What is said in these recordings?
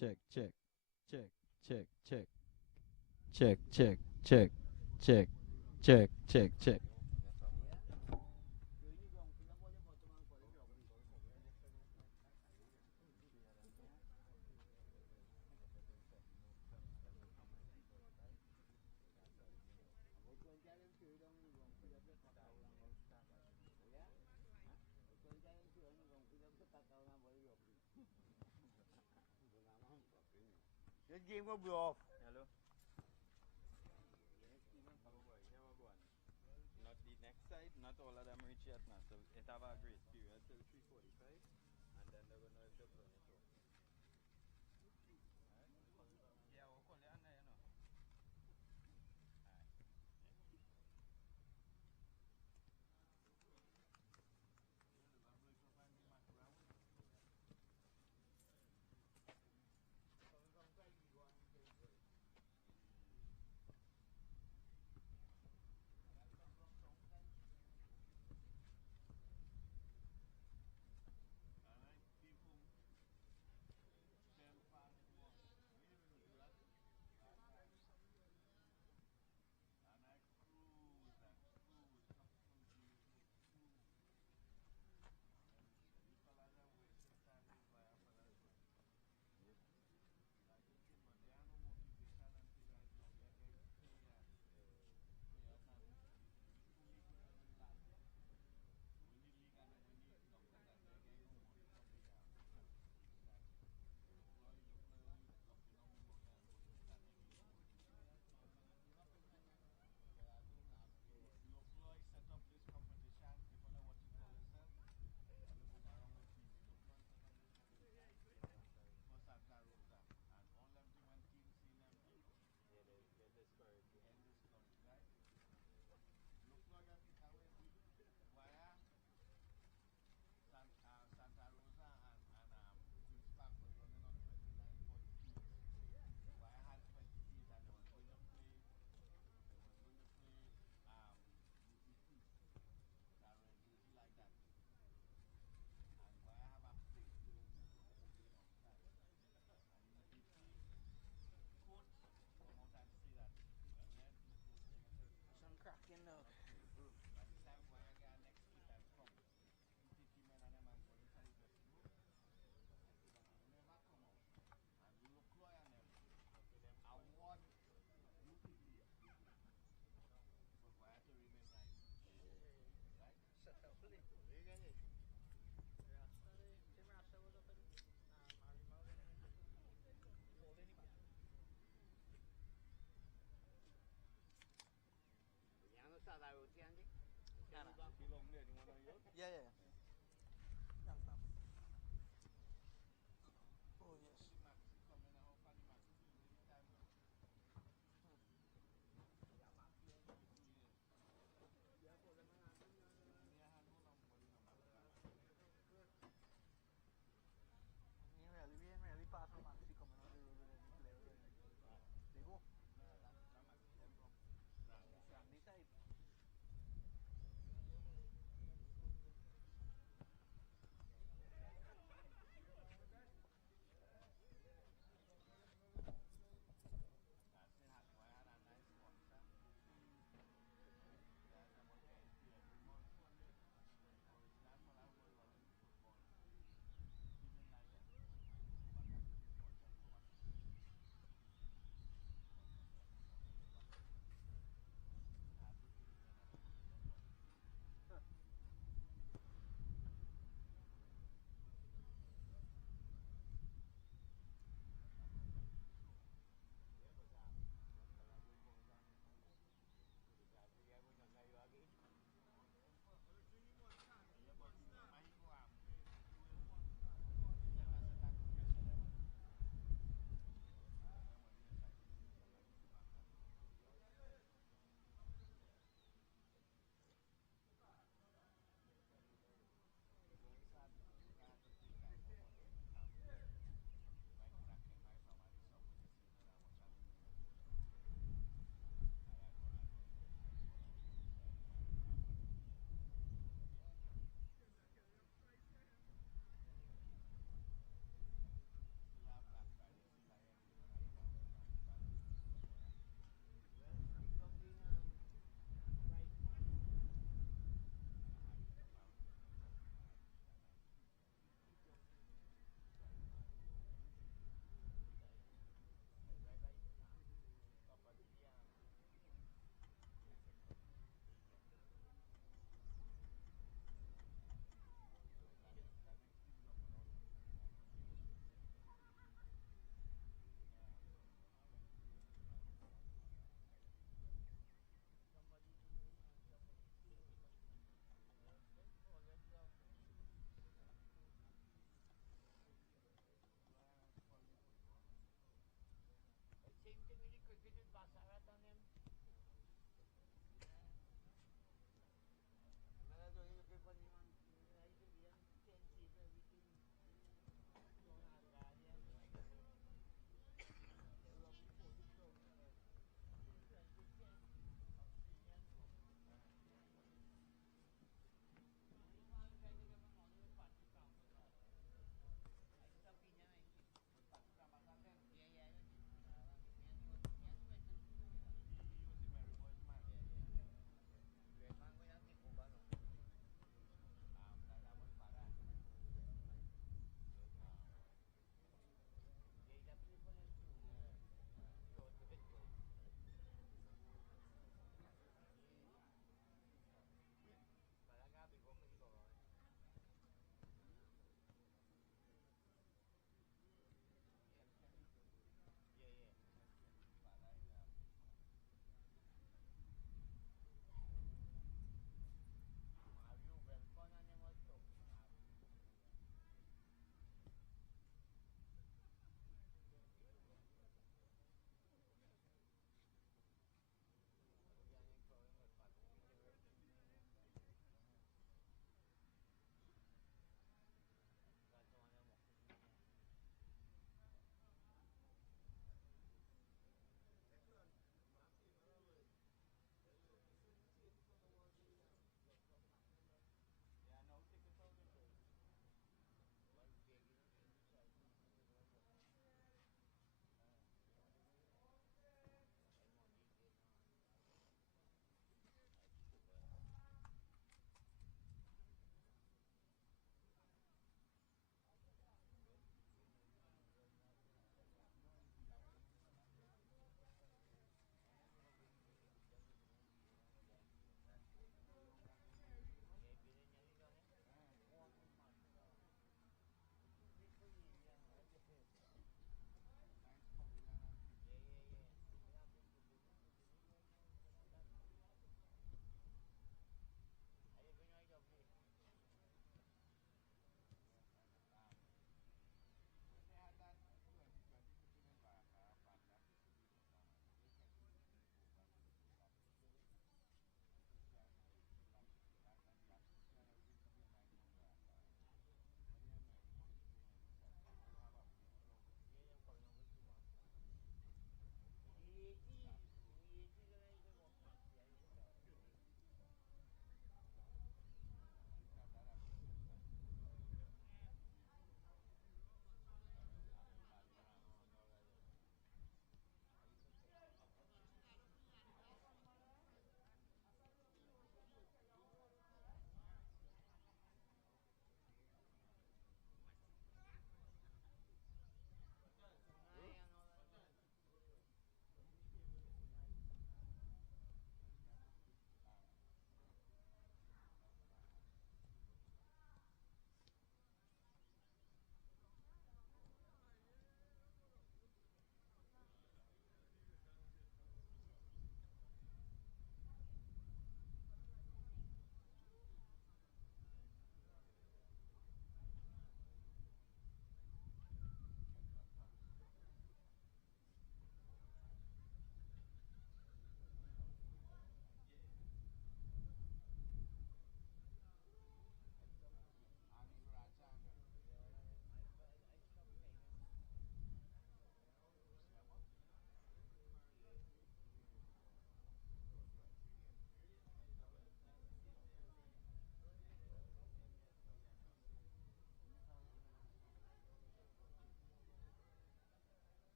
check, check, check, check, check, check, check, check, check, check, check, check. This game will blow off. Hello. Not the next side, not all of them reach yet now. So it have a grace period till 3:45, and then they're gonna deploy it off. Yeah, we'll call it on there, you know.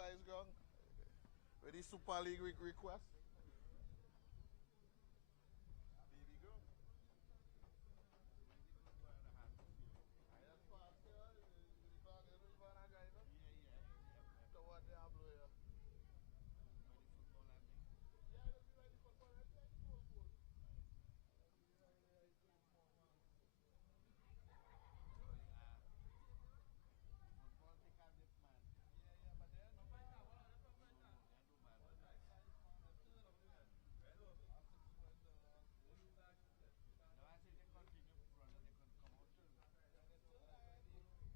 size ground. Where the Super League request. Baby girl. I am fast, yeah. You want to drive it? So what they have here? Yeah, I don't be ready football. I be ready goal post. I don't be ready to small man. Yeah, yeah, but then. Right size man, I turn up here. I 6 foot. When they turn already. I don't want the last one. In the 15 square feet. I don't think I get the same function in my room. You have to put up and you have to play that hard game, you know.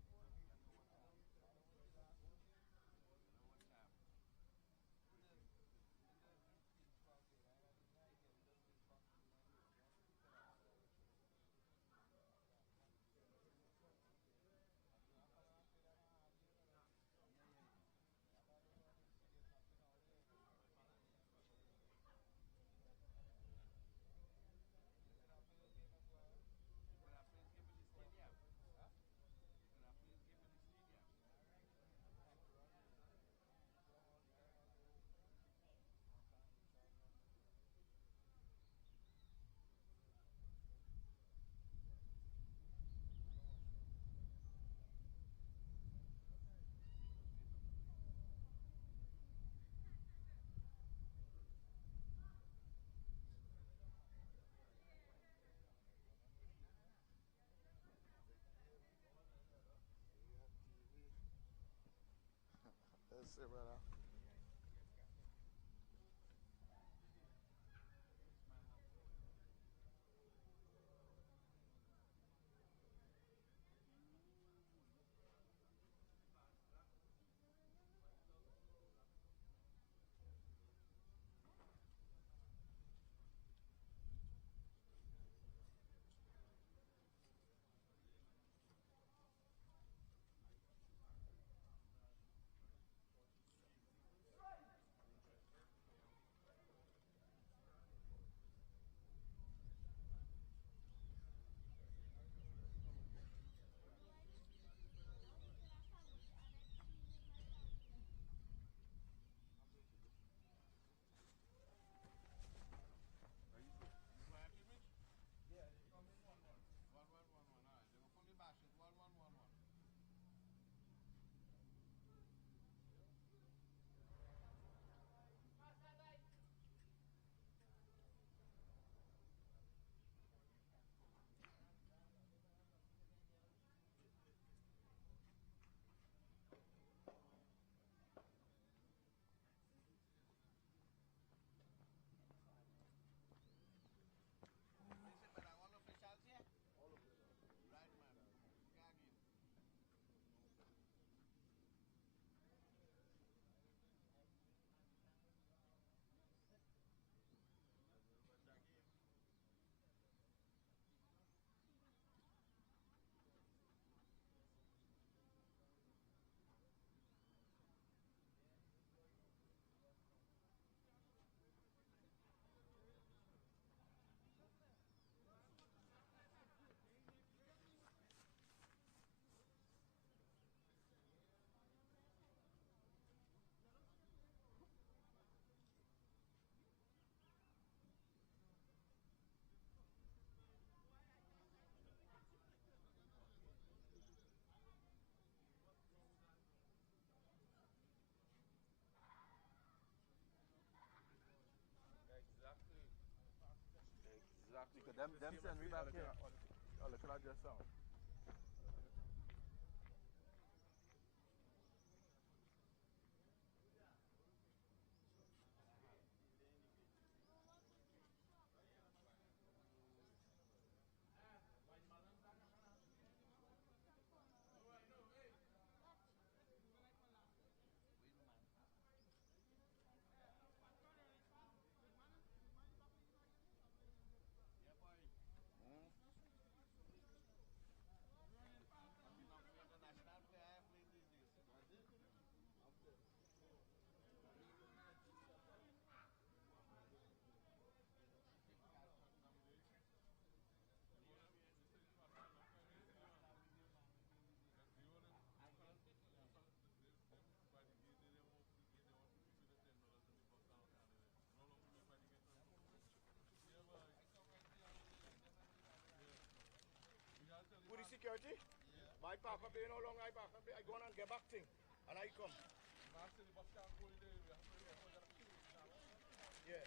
And I don't know if it's serious something out there, you know. You could have played game as well. Huh? Mathura game. You can all go. Sometime run. Yeah, TV. Let's see, brother. Yeah, they come in 1-1. All official. Exactly. Exactly. Because them send me back here. Oh, look at that sound. 30? Yeah. My park up there, how long I park up there? I go on and get back thing. And I come. Yeah.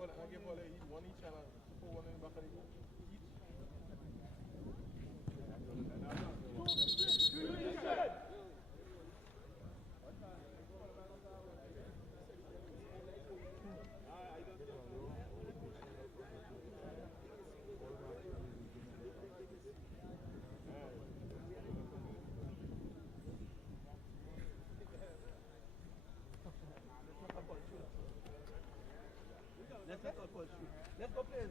give all each one each and put one in the back of the each. Let's go, please.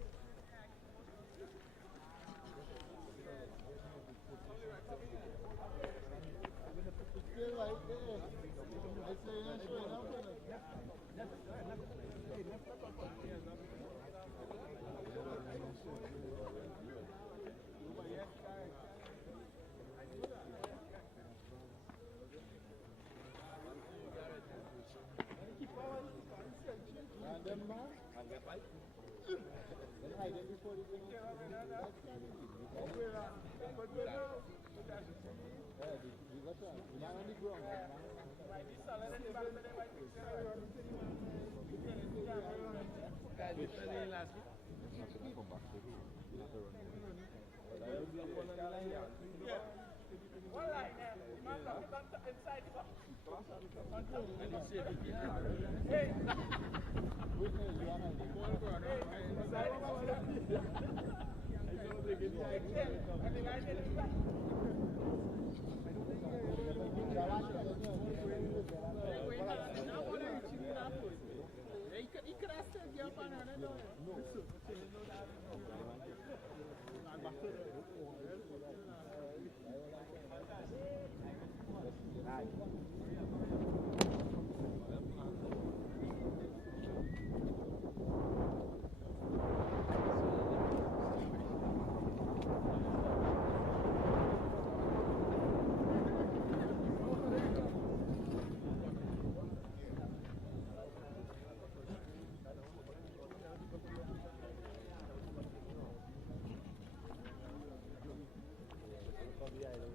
Stay right there. I say yes,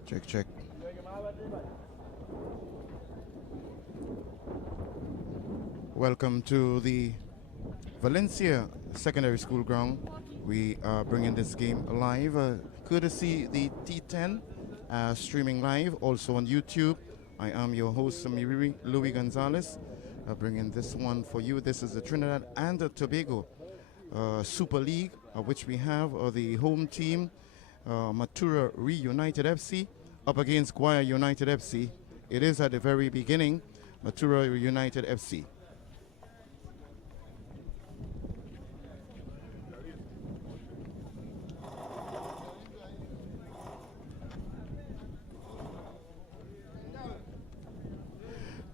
Check, check. Welcome to the Valencia Secondary School ground. We are bringing this game live, courtesy the T10, streaming live, also on YouTube. I am your host, Miriri Louis Gonzalez, bringing this one for you. This is the Trinidad and Tobago Super League, which we have the home team, Mathura Reunited FC, up against Guaya United FC. It is at the very beginning, Mathura Reunited FC.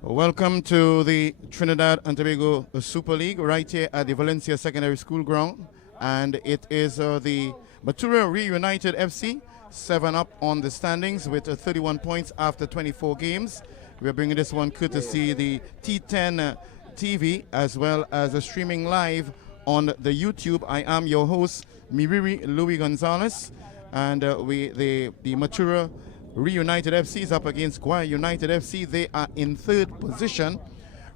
Welcome to the Trinidad and Tobago Super League right here at the Valencia Secondary School ground. And it is the Mathura Reunited FC, 7 up on the standings with 31 points after 24 games. We're bringing this one courtesy the T10 TV as well as streaming live on the YouTube. I am your host, Miriri Louis Gonzalez. And the Mathura Reunited FC is up against Guaya United FC. They are in 3rd position.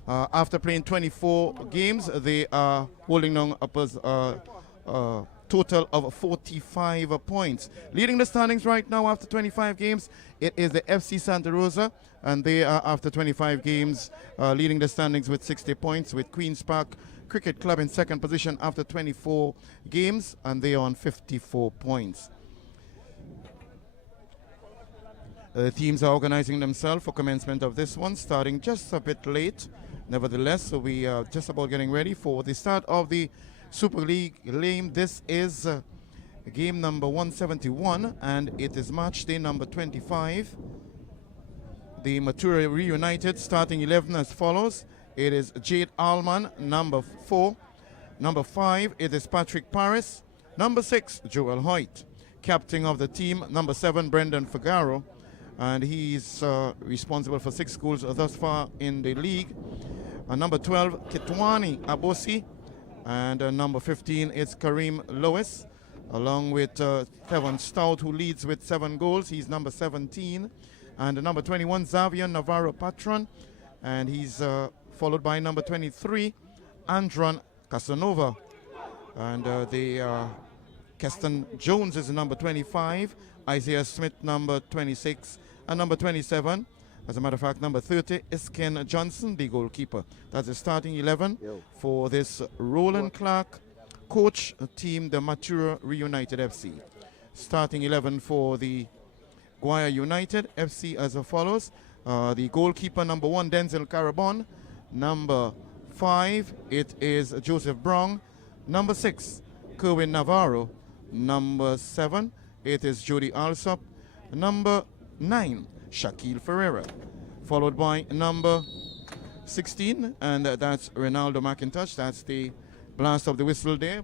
After playing 24 games, they are holding on up as total of 45 points. Leading the standings right now after 25 games, it is the FC Santa Rosa, and they are after 25 games leading the standings with 60 points, with Queen's Park Cricket Club in 2nd position after 24 games, and they are on 54 points. The teams are organizing themselves for commencement of this one, starting just a bit late. Nevertheless, so we are just about getting ready for the start of the Super League game. This is game number 171, and it is match day number 25. The Mathura Reunited starting 11 as follows. It is Jade Allman, number 4. Number 5, it is Patrick Paris. Number 6, Joel Hoyt. Captain of the team, number 7, Brendan Figaro. And he's responsible for 6 goals thus far in the league. Number 12, Kitwani Abosi. And number 15 is Kareem Lewis, along with Kevin Stout, who leads with 7 goals. He's number 17. And number 21, Xavier Navarro Patron. And he's followed by number 23, Andron Casanova. And Keston Jones is number 25, Isaiah Smith number 26, and number 27. As a matter of fact, number 30 is Ken Johnson, the goalkeeper. That's the starting 11 for this Roland Clark coach team, the Mathura Reunited FC. Starting 11 for the Guaya United FC as follows. The goalkeeper, number 1, Denzel Carabon. Number 5, it is Joseph Brown. Number 6, Kerwin Navarro. Number 7, it is Jody Alsop. Number 9, Shaquille Ferreira. Followed by number 16, and that's Ronaldo McIntosh. That's the blast of the whistle there.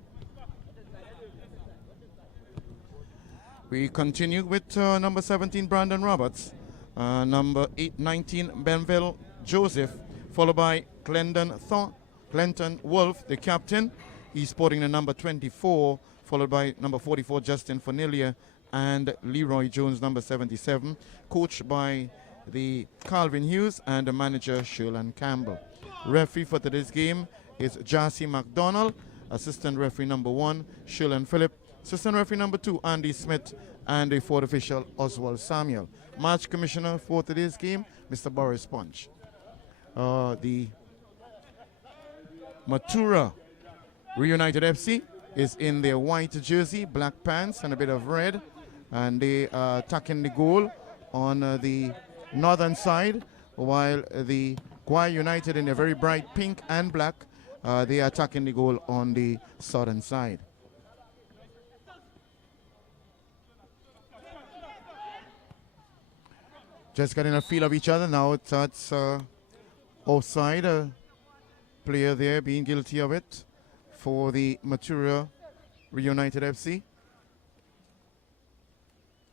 We continue with number 17, Brandon Roberts. Number 19, Benville Joseph. Followed by Clenton Wolf, the captain. He's sporting the number 24. Followed by number 44, Justin Fanilia. And Leroy Jones, number 77. Coached by the Calvin Hughes and the manager, Sherlan Campbell. Referee for today's game is Jassy McDonald. Assistant referee number 1, Sherlan Phillip. Assistant referee number 2, Andy Smith. And the fourth official, Oswald Samuel. Match commissioner for today's game, Mr. Boris Punch. The Mathura Reunited FC is in their white jersey, black pants, and a bit of red. And they are attacking the goal on the northern side, while the Guaya United in a very bright pink and black, they are attacking the goal on the southern side. Just getting a feel of each other now. That's offside. A player there being guilty of it for the Mathura Reunited FC.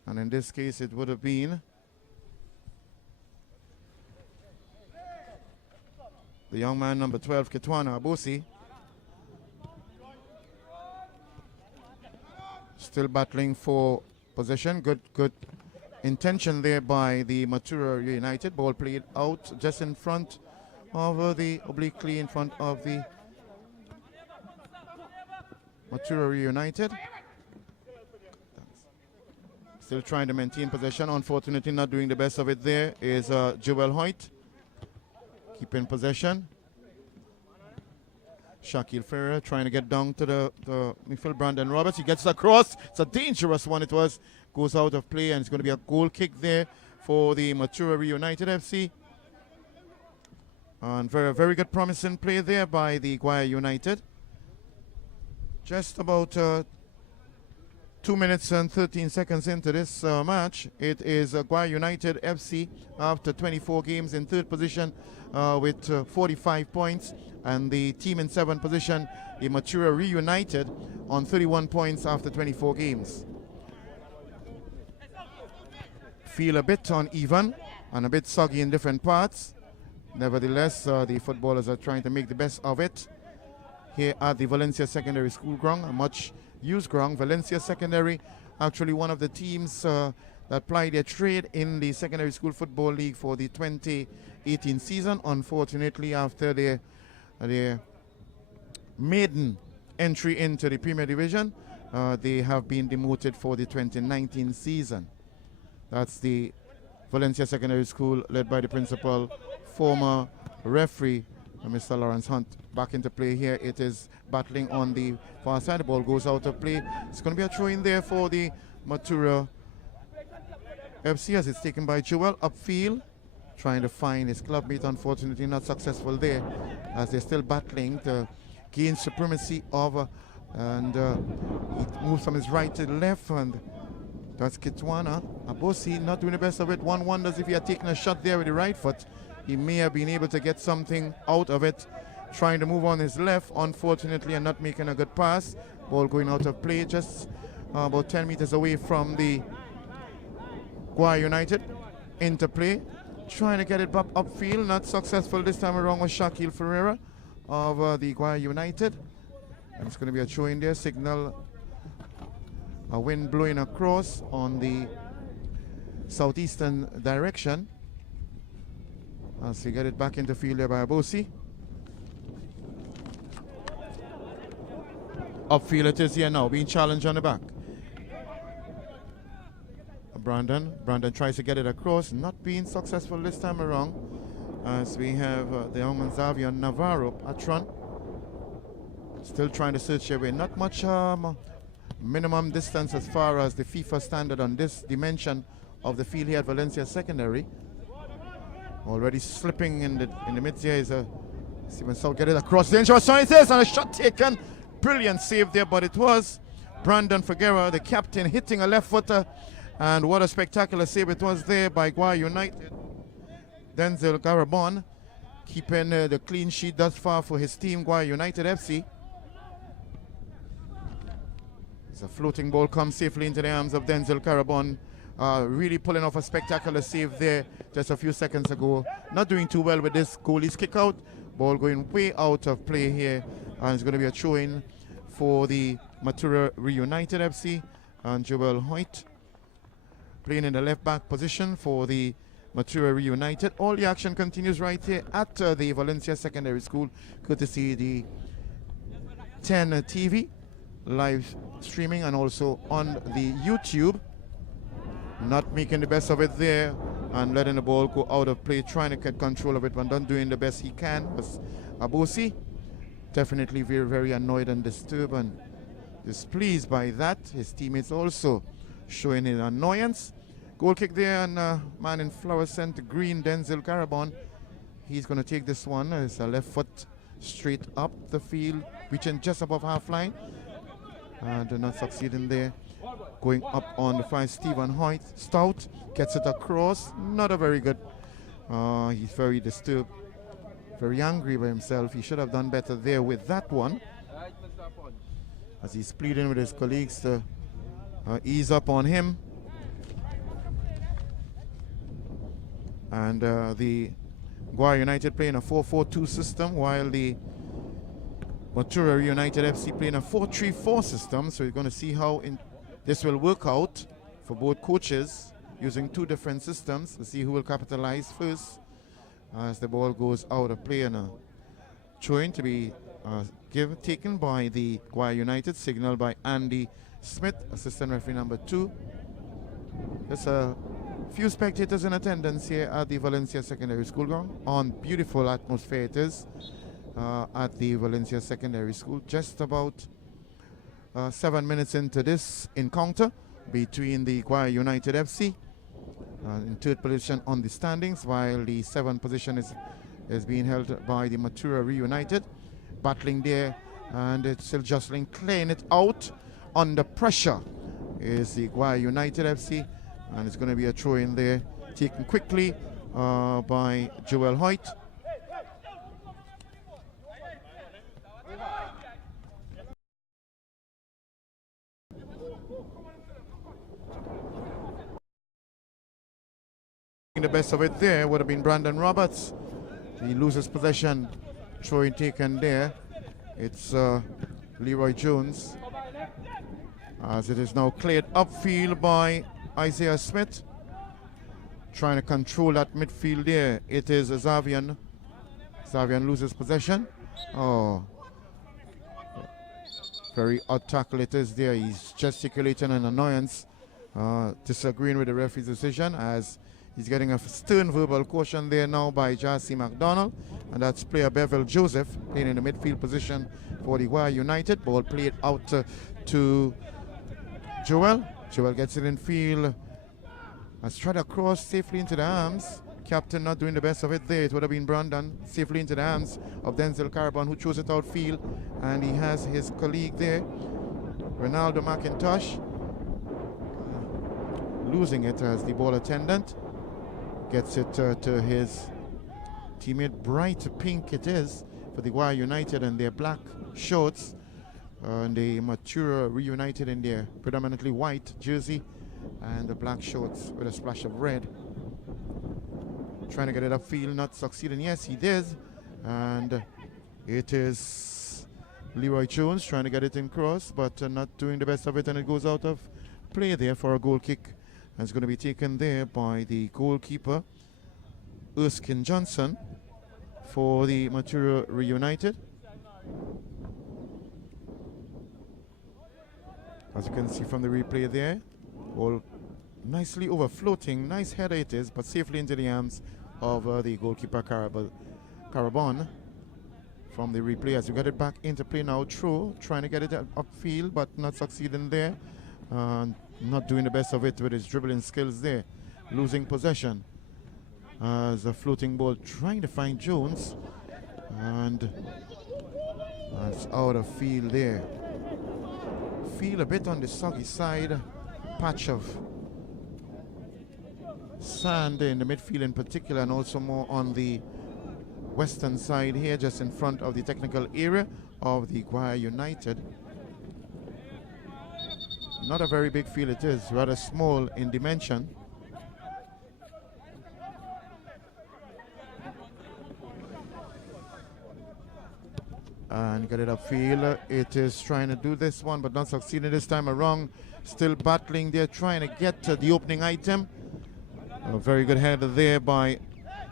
And in this case, it would have been the young man, number 12, Ketwana Abosi. Still battling for possession. Good intention there by the Mathura United. Ball played out just in front of the obliquely in front of the Mathura United. Still trying to maintain possession. Unfortunately, not doing the best of it there is Joel Hoyt. Keeping possession. Shaquille Ferreira trying to get down to the midfield. Brandon Roberts. He gets across. It's a dangerous one. It was. Goes out of play, and it's going to be a goal kick there for the Mathura Reunited FC. And very good promising play there by the Guaya United. Just about 2 minutes and 13 seconds into this match. It is Guaya United FC after 24 games in third position with 45 points. And the team in seventh position, the Mathura Reunited, on 31 points after 24 games. Feel a bit uneven and a bit soggy in different parts. Nevertheless, the footballers are trying to make the best of it here at the Valencia Secondary School ground, a much used ground. Valencia Secondary, actually one of the teams that ply their trade in the Secondary School Football League for the 2018 season. Unfortunately, after their maiden entry into the Premier Division, they have been demoted for the 2019 season. That's the Valencia Secondary School, led by the principal, former referee, Mr. Lawrence Hunt. Back into play here. It is battling on the far side. The ball goes out of play. It's going to be a throw in there for the Mathura FC as it's taken by Joel upfield, trying to find his clubmate. Unfortunately, not successful there, as they're still battling to gain supremacy over, and he moves from his right to the left, and that's Ketwana Abosi not doing the best of it. One wonders if he had taken a shot there with the right foot, he may have been able to get something out of it. Trying to move on his left, unfortunately, and not making a good pass. Ball going out of play just about 10 meters away from the Guaya United. Into play. Trying to get it back upfield. Not successful this time around with Shaquille Ferreira of the Guaya United. And it's going to be a throw in there. Signal a wind blowing across on the southeastern direction. As we get it back into field there by Abosi. Upfield it is here now, being challenged on the back. Brandon tries to get it across, not being successful this time around, as we have the young Xavier Navarro patron still trying to search their way. Not much minimum distance as far as the FIFA standard on this dimension of the field here at Valencia Secondary. Already slipping in the midst here is Stephen South, get it across the dangerous zone, it is, and a shot taken. Brilliant save there, but it was Brandon Figueroa, the captain, hitting a left footer. And what a spectacular save it was there by Guaya United. Denzel Garabon keeping the clean sheet thus far for his team, Guaya United FC. It's a floating ball, comes safely into the arms of Denzel Garabon. Really pulling off a spectacular save there just a few seconds ago. Not doing too well with this goalie's kick out. Ball going way out of play here. And it's going to be a throw-in for the Mathura Reunited FC. And Joel Hoyt playing in the left back position for the Mathura Reunited. All the action continues right here at the Valencia Secondary School, courtesy the 10 TV live streaming and also on the YouTube. Not making the best of it there and letting the ball go out of play, trying to get control of it, but not doing the best he can. Was Abosi definitely very, very annoyed and disturbed and displeased by that. His teammates also showing his annoyance. Goal kick there, and man in fluorescent green, Denzel Garabon. He's going to take this one. It's a left foot straight up the field, reaching just above half line. And not succeeding there. Going up on the fly, Stephen Hoyt. Stout gets it across. Not a very good. He's very disturbed, very angry by himself. He should have done better there with that one. As he's pleading with his colleagues to ease up on him. And the Guaya United playing a 4-4-2 system, while the Mathura United FC playing a 4-3-4 system. So we're going to see how this will work out for both coaches using two different systems. We'll see who will capitalize first as the ball goes out of play, and a throw-in to be taken by the Guaya United, signaled by Andy Smith, assistant referee number 2. There's a few spectators in attendance here at the Valencia Secondary School ground. On beautiful atmosphere it is at the Valencia Secondary School. Just about 7 minutes into this encounter between the Guaya United FC in third position on the standings, while the 7th position is being held by the Mathura Reunited. Battling there, and it's still jostling, clearing it out under pressure is the Guaya United FC. And it's going to be a throw in there, taken quickly by Joel Hoyt. The best of it there would have been Brandon Roberts. He loses possession, throw-in taken there. It's Leroy Jones, as it is now cleared upfield by Isaiah Smith, trying to control that midfield there. It is Xavier. Xavier loses possession. Oh, very odd tackle it is there. He's gesticulating in annoyance, disagreeing with the referee's decision, as he's getting a stern verbal caution there now by Jassy McDonald. And that's player Bevel Joseph playing in the midfield position for the Guaya United. Ball played out to Joel. Joel gets it in field. Has tried to cross safely into the arms. Captain not doing the best of it there. It would have been Brandon safely into the arms of Denzel Garabon, who throws it outfield. And he has his colleague there, Ronaldo McIntosh, losing it as the ball attendant gets it to his teammate. Bright pink it is for the Guaya United and their black shorts. And the Mathura Reunited in their predominantly white jersey and the black shorts with a splash of red. Trying to get it upfield, not succeeding. Yes, he did. And it is Leroy Jones trying to get it in cross, but not doing the best of it, and it goes out of play there for a goal kick. And it's going to be taken there by the goalkeeper, Erskine Johnson, for the Mathura Reunited. As you can see from the replay there, ball nicely over floating, nice header it is, but safely into the hands of the goalkeeper Carabon. From the replay, as you get it back into play now, through, trying to get it upfield, but not succeeding there. Not doing the best of it with his dribbling skills there. Losing possession. As a floating ball trying to find Jones. And it's out of field there. Feel a bit on the soggy side. Patch of sand in the midfield in particular, and also more on the western side here, just in front of the technical area of the Guaya United. Not a very big field it is, rather small in dimension. And get it upfield. It is trying to do this one, but not succeeding this time around. Still battling there, trying to get to the opening item. A very good header there by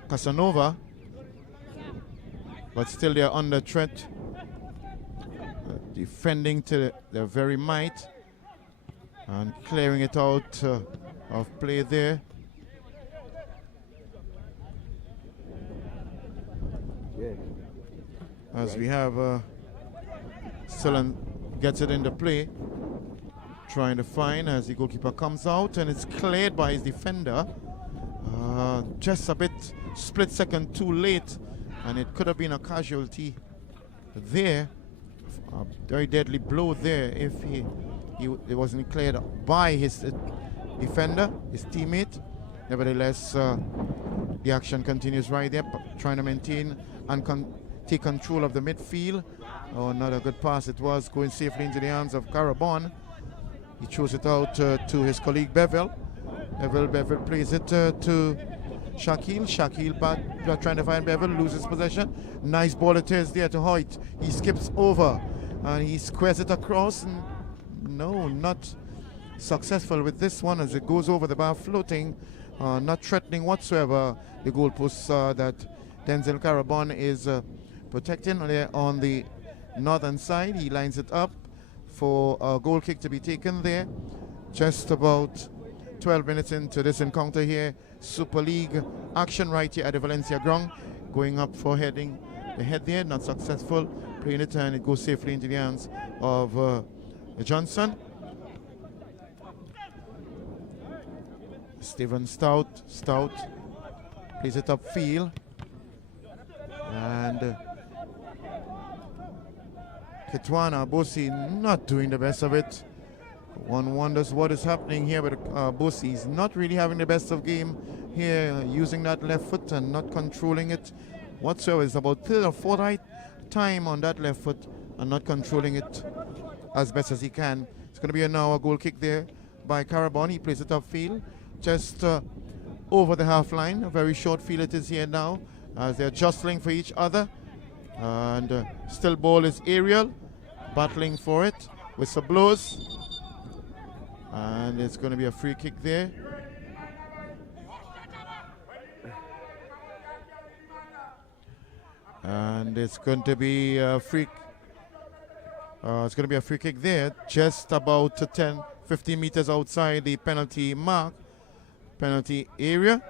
Casanova. But still they're under threat. Defending to their very might. And clearing it out of play there. As we have Sullen gets it into play. Trying to find as the goalkeeper comes out, and it's cleared by his defender. Just a bit split second too late, and it could have been a casualty there. A very deadly blow there if it wasn't cleared by his defender, his teammate. Nevertheless, the action continues right there, trying to maintain and take control of the midfield. Oh, not a good pass it was, going safely into the hands of Carabon. He throws it out to his colleague Bevel. Bevel plays it to Shakil. Shakil back trying to find Bevel, loses possession. Nice ball it is there to Hoyt. He skips over and he squares it across. And no, not successful with this one as it goes over the bar floating. Not threatening whatsoever the goalposts that Denzel Carabon is protecting there on the northern side. He lines it up for a goal kick to be taken there. Just about 12 minutes into this encounter here. Super League action right here at the Valencia ground. Going up for heading the head there, not successful. Playing it and it goes safely into the hands of Johnson. Stephen Stout plays it upfield. And Ketwana Bosi not doing the best of it. One wonders what is happening here with Bosi. He's not really having the best of game here, using that left foot and not controlling it whatsoever. It's about third or fourth time on that left foot and not controlling it as best as he can. It's going to be now a goal kick there by Carabon. He plays it upfield, just over the half line. A very short field it is here now as they're jostling for each other. And still ball is aerial, battling for it with some blows. And it's going to be a free kick there. And it's going to be a free kick there, just about 10-15 meters outside the penalty area.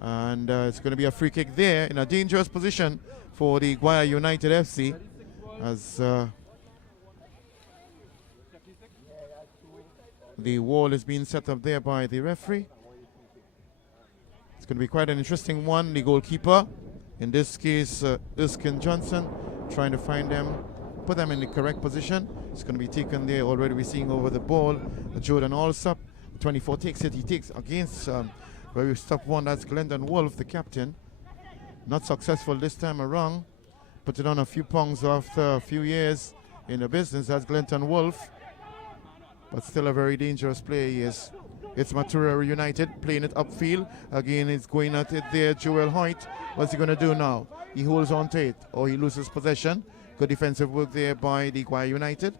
And it's going to be a free kick there in a dangerous position for the Guaya United FC as the wall is being set up there by the referee. It's going to be quite an interesting one. The goalkeeper, in this case Erskine Johnson, trying to find them, put them in the correct position. It's going to be taken there. Already we're seeing over the ball Jordan Allsop, 24 takes it. He takes against very tough one. That's Glendon Wolf, the captain. Not successful this time around. Put it on a few pounds after a few years in the business. That's Glendon Wolf. But still a very dangerous play he is. It's Mathura United playing it upfield. Again, it's going at it there. Joel Hoyt. What's he going to do now? He holds on to it or he loses possession. Good defensive work there by the Guaya United.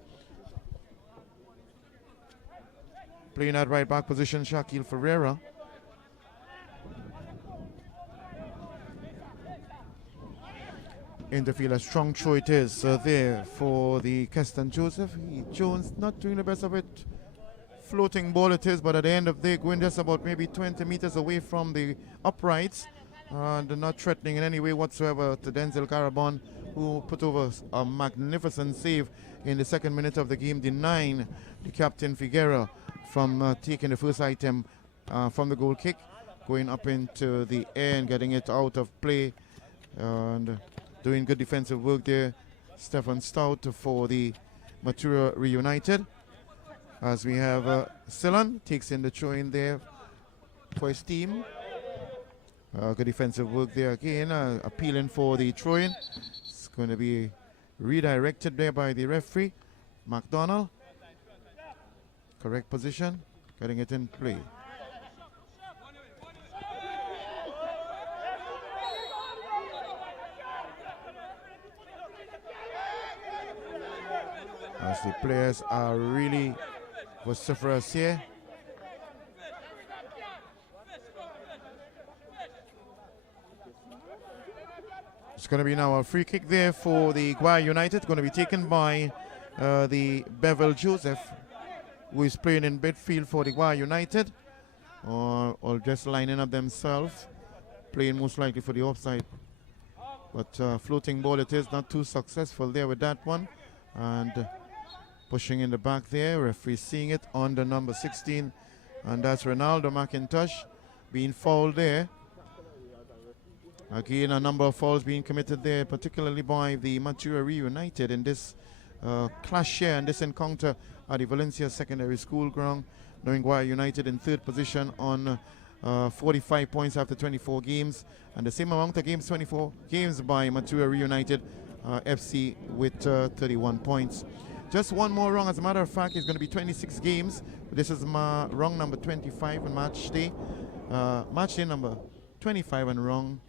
Playing at right back position, Shaquille Ferreira. In the field, a strong throw it is there for the Keston Joseph. Jones not doing the best of it floating ball it is, but at the end of the day, going just about maybe 20 meters away from the uprights, and not threatening in any way whatsoever to Denzel Carabon, who put over a magnificent save in the second minute of the game, denying the captain Figueroa from taking the first item from the goal kick, going up into the air and getting it out of play, and doing good defensive work there. Stefan Stout for the Mathura Reunited. As we have Silan takes in the throw in there for his team. Good defensive work there again, appealing for the throw in. It's going to be redirected there by the referee, McDonald. Correct position, getting it in play. As the players are really vociferous here. It's going to be now a free kick there for the Guaya United, going to be taken by the Bevel Joseph, who is playing in midfield for the Guaya United, or just lining up themselves, playing most likely for the offside. But floating ball it is, not too successful there with that one, and pushing in the back there, referee seeing it on the number 16, and that's Ronaldo McIntosh being fouled there. Again, a number of fouls being committed there, particularly by the Mathura Reunited in this clash here and this encounter at the Valencia Secondary School ground, knowing Guaya United in third position on 45 points after 24 games, and the same amount of games, 24 games by Mathura Reunited FC with 31 points. Just one more wrong, as a matter of fact, it's going to be 26 games. This is wrong number 25 on match day number 25 and wrong.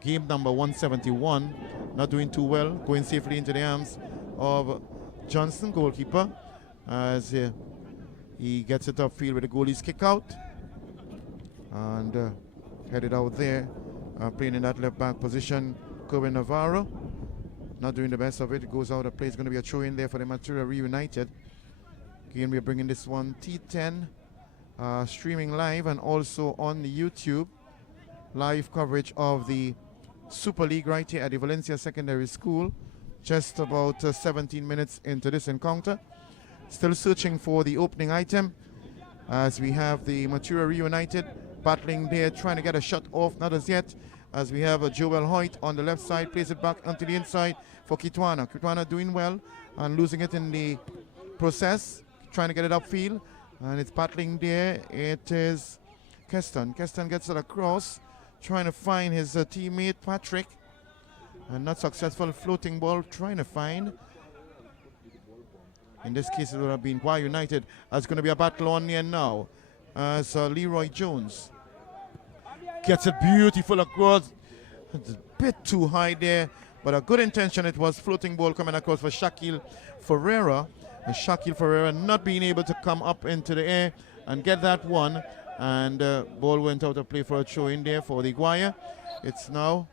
Game number 171, not doing too well, going safely into the arms of Johnson, goalkeeper, as he gets it upfield with the goalie's kick out and headed out there, playing in that left back position. Kerwin Navarro not doing the best of it. It goes out of play. It's going to be a throw in there for the Mathura Reunited. Again, we're bringing this one T10 streaming live and also on the YouTube. Live coverage of the Super League right here at the Valencia Secondary School. Just about 17 minutes into this encounter. Still searching for the opening item as we have the Mathura Reunited battling there, trying to get a shot off. Not as yet, as we have Joel Hoyt on the left side, plays it back onto the inside for Kitwana. Kitwana doing well and losing it in the process, trying to get it upfield, and it's battling there. It is Keston. Keston gets it across, trying to find his teammate Patrick, and not successful. Floating ball, trying to find. In this case, it would have been Guaya United. It's going to be a battle on here now as Leroy Jones gets it beautiful across. It's a bit too high there, but a good intention. It was floating ball coming across for Shaquille Ferreira. And Shaquille Ferreira not being able to come up into the air and get that one. And ball went out of play for a throw in there for the Guaya. It's now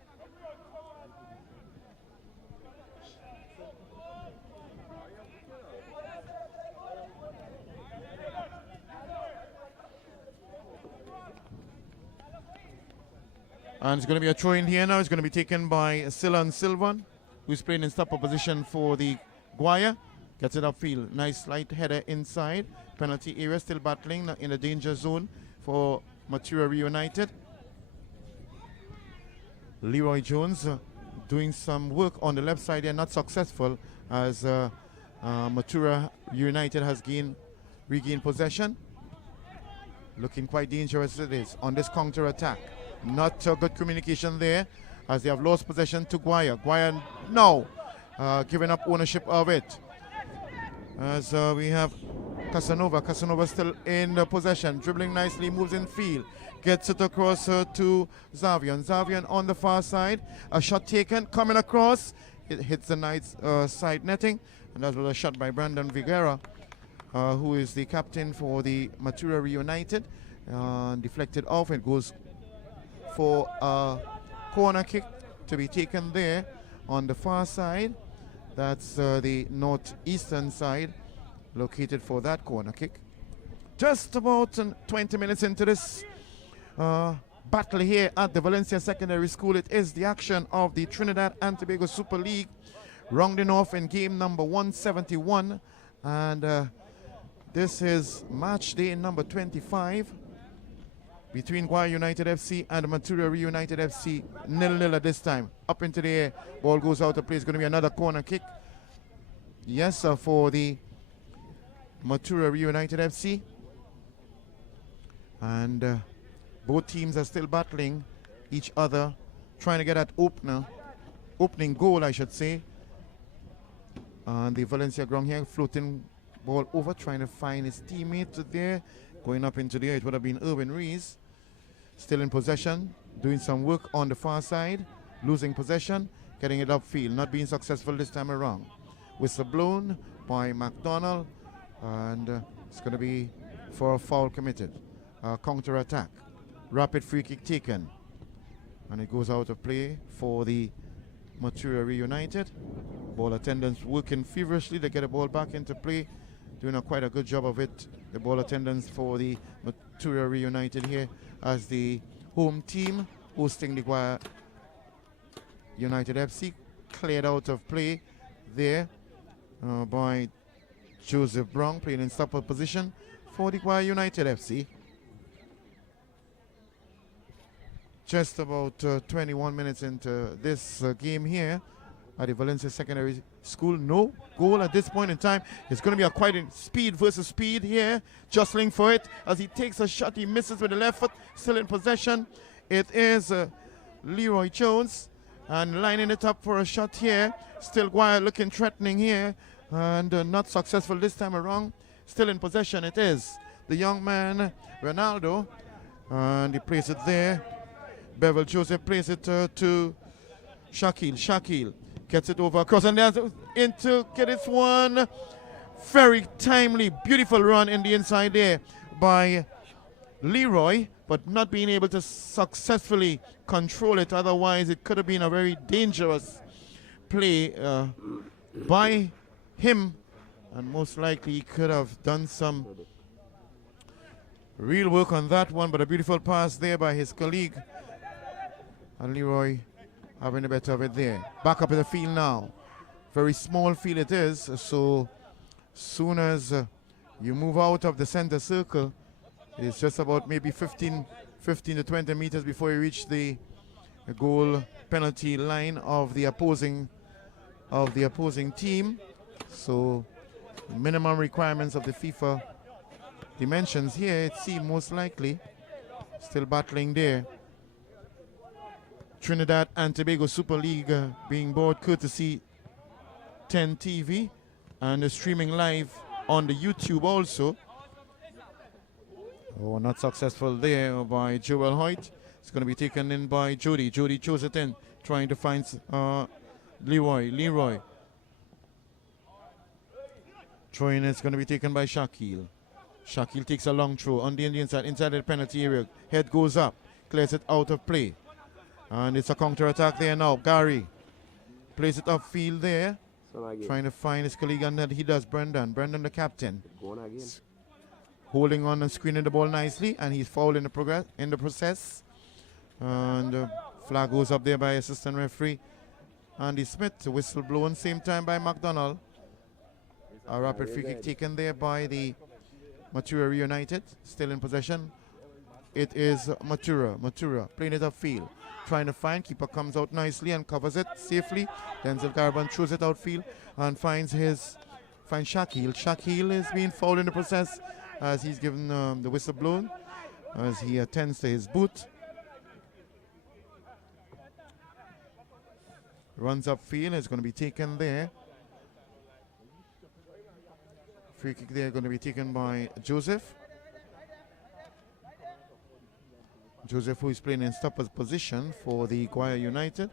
and it's going to be a throw in here now. It's going to be taken by Silan Silvan, who's playing in stopper position for the Guaya. Gets it upfield. Nice light header inside. Penalty area, still battling in the danger zone for Mathura Reunited. Leroy Jones doing some work on the left side there, not successful, as Mathura United has regained possession. Looking quite dangerous it is on this counter attack. Not good communication there, as they have lost possession to Guaya. Guaya now giving up ownership of it. As we have Casanova. Casanova still in the possession, dribbling nicely, moves in field, gets it across to Xavian. Xavian on the far side, a shot taken, coming across. It hits the nice side netting, and that was a shot by Brandon Viguera, who is the captain for the Mathura Reunited. Deflected off, it goes for a corner kick to be taken there on the far side. That's the northeastern side located for that corner kick. Just about 20 minutes into this battle here at the Valencia Secondary School. It is the action of the Trinidad and Tobago Super League, rounding off in game number 171. And this is match day number 25 between Guaya United FC and Mathura United FC. 0-0 at this time. Up into the air, ball goes out of play. It's going to be another corner kick. Yes, for the Mathura United FC. And both teams are still battling each other, trying to get that opening goal, I should say. And the Valencia ground here, floating ball over, trying to find his teammate there. Going up into the air, it would have been Irwin Rees. Still in possession, doing some work on the far side, losing possession, getting it upfield, not being successful this time around. Whistle blown by McDonald, and it's going to be for a foul committed. Counter attack, rapid free kick taken, and it goes out of play for the Mathura United. Ball attendants working feverishly to get the ball back into play, doing quite a good job of it. The ball attendants for the Mathura United here as the home team hosting the Guaya United FC, cleared out of play there by Joseph Brown, playing in stopper position for the Guaya United FC. Just about 21 minutes into this game here at the Valencia Secondary School. No goal at this point in time. It's going to be a quite speed versus speed here. Jostling for it as he takes a shot. He misses with the left foot. Still in possession. It is Leroy Jones, and lining it up for a shot here. Still Guaya looking threatening here, and not successful this time around. Still in possession. It is the young man Ronaldo, and he plays it there. Bevel Joseph plays it to Shakil. Shakil gets it over across and down into get this one. Very timely, beautiful run in the inside there by Leroy, but not being able to successfully control it. Otherwise, it could have been a very dangerous play by him, and most likely he could have done some real work on that one. But a beautiful pass there by his colleague. And Leroy having the better of it there. Back up in the field now. Very small field it is, so soon as you move out of the center circle, it's just about maybe 15 to 20 meters before you reach the goal penalty line of the opposing team. So minimum requirements of the FIFA dimensions here, it seems most likely. Still battling there. Trinidad and Tobago Super League being brought courtesy 10 TV and streaming live on the YouTube also. Oh, not successful there by Joel Hoyt. It's going to be taken in by Jody. Jody chose it in, trying to find Leroy. Throwing it's going to be taken by Shakil. Shakil takes a long throw on the inside the penalty area. Head goes up, clears it out of play. And it's a counter attack there now. Gary plays it upfield there, trying to find his colleague, and he does. Brendan the captain, holding on and screening the ball nicely, and he's fouled in the process. And flag goes up there by assistant referee Andy Smith. Whistle blown same time by McDonald. A rapid free kick taken there by the Mathura United. Still in possession. It is Mathura playing it upfield, trying to find. Keeper comes out nicely and covers it safely. Denzel Garban throws it outfield and finds Shakil. Shakil is being fouled in the process as he's given the whistle blown as he attends to his boot. Runs upfield. It's going to be taken there. Free kick there going to be taken by Joseph. Joseph, who is playing in stopper's position for the Guaya United.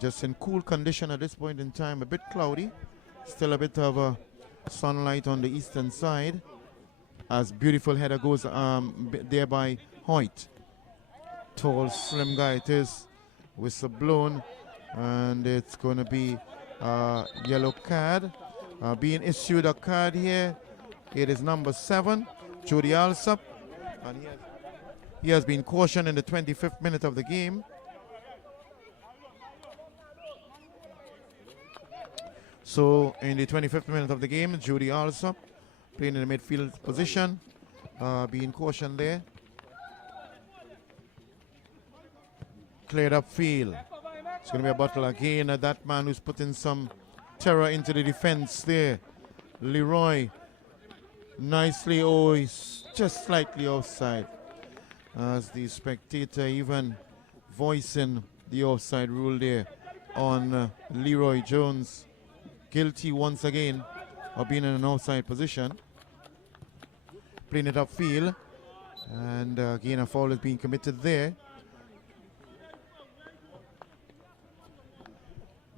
Just in cool condition at this point in time, a bit cloudy. Still a bit of sunlight on the eastern side. As beautiful header goes there by Hoyt. Tall, slim guy it is. Whistle blown. And it's going to be a yellow card. Being issued a card here It is number 7, Jody Alsop, and he has been cautioned in the 25th minute of the game. So in the 25th minute of the game, Jody Alsop playing in the midfield position, being cautioned there. Cleared up field. It's going to be a battle again. That man who's putting some terror into the defense there. Leroy. Nicely. Oh, he's just slightly offside. As the spectator even voicing the offside rule there on Leroy Jones. Guilty once again of being in an offside position. Playing it upfield. And again, a foul is being committed there.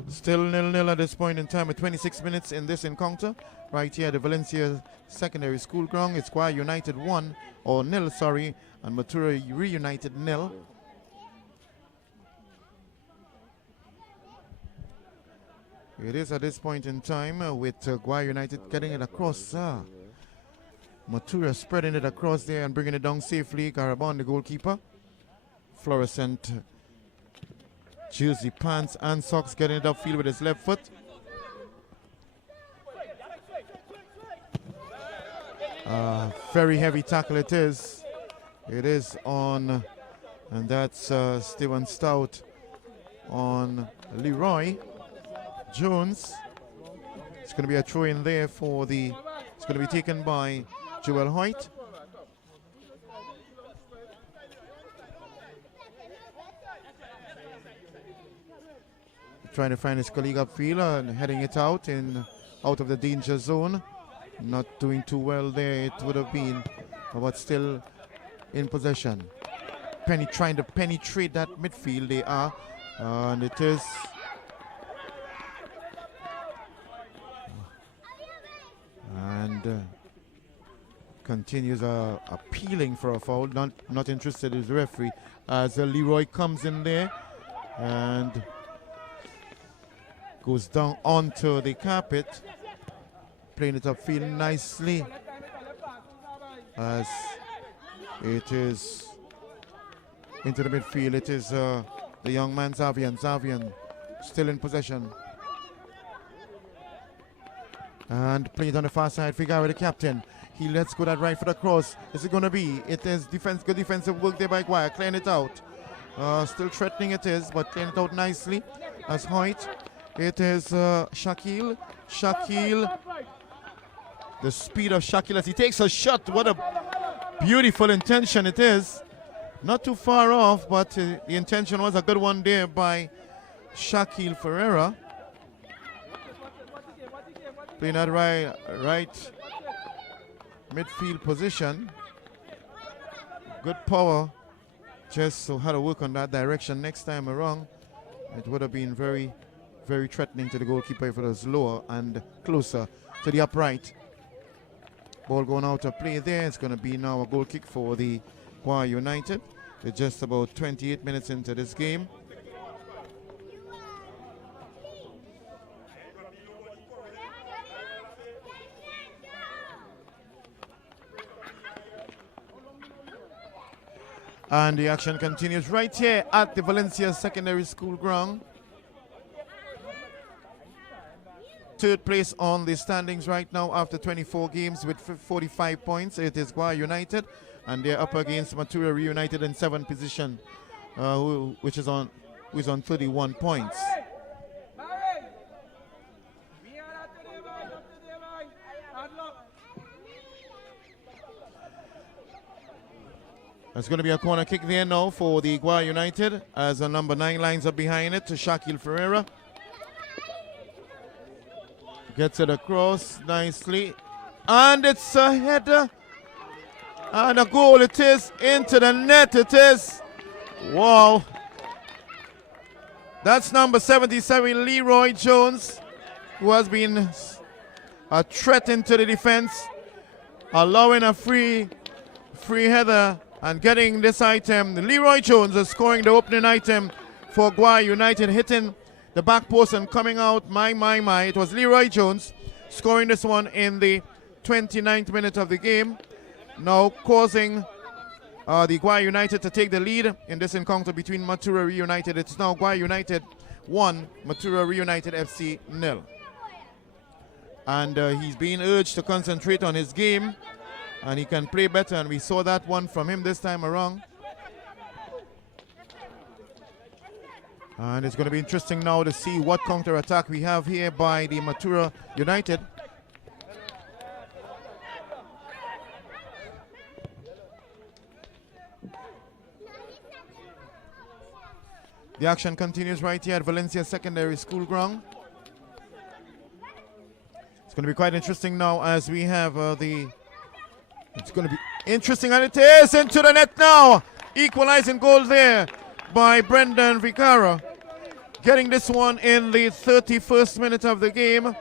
Still 0-0 at this point in time with 26 minutes in this encounter. Right here at the Valencia Secondary School ground. It's Guaya United 1, or 0, sorry, and Mathura Reunited 0. It is at this point in time with Guaya United getting it across. Mathura spreading it across there and bringing it down safely. Garabon, the goalkeeper. Fluorescent jersey, pants and socks, getting it upfield with his left foot. Very heavy tackle it is. It is on, and that's Steven Stout on Leroy Jones. It's going to be a throw in there for the, it's going to be taken by Joel Hoyt. Trying to find his colleague upfield and heading it out of the danger zone. Not doing too well there, it would have been, but still in possession. Trying to penetrate that midfield, they are, and it is. And continues appealing for a foul, not interested is the referee, as Leroy comes in there and goes down onto the carpet, playing it upfield nicely, as it is into the midfield. It is the young man Zavian still in possession, and playing it on the far side. Figaro, the captain, he lets go that right foot across. Is it going to be? It is good defensive work there by Guaya, clearing it out. Still threatening it is, but clearing it out nicely as Hoyt. It is Shaquille. The speed of Shaquille as he takes a shot. What a beautiful intention it is. Not too far off, but the intention was a good one there by Shaquille Ferreira. Playing that right midfield position. Good power. Just so how to work on that direction next time around. It would have been very, very threatening to the goalkeeper if it was lower and closer to the upright. Ball going out of play there. It's going to be now a goal kick for the Guaya United. We're just about 28 minutes into this game. And the action continues right here at the Valencia Secondary School ground. Third place on the standings right now after 24 games with 45 points. It is Guaya United, and they're up against Mathura Reunited in 7th position, who is on 31 points. There's going to be a corner kick there now for the Guaya United, as a number 9 lines up behind it to Shaquille Ferreira. Gets it across nicely, and it's a header, and a goal it is, into the net it is. Wow. That's number 77, Leroy Jones, who has been a threat into the defense, allowing a free header and getting this item. Leroy Jones is scoring the opening item for Guaya United, hitting the back post and coming out. My. It was Leroy Jones scoring this one in the 29th minute of the game, now causing the Guaya United to take the lead in this encounter between Mathura Reunited. It's now Guaya United 1, Mathura Reunited FC 0. And he's being urged to concentrate on his game, and he can play better, and we saw that one from him this time around. And it's going to be interesting now to see what counter-attack we have here by the Mathura United. The action continues right here at Valencia Secondary School ground. It's going to be quite interesting now as we have it's going to be interesting, and it is into the net now. Equalizing goal there by Brendan Vicara. Getting this one in the 31st minute of the game.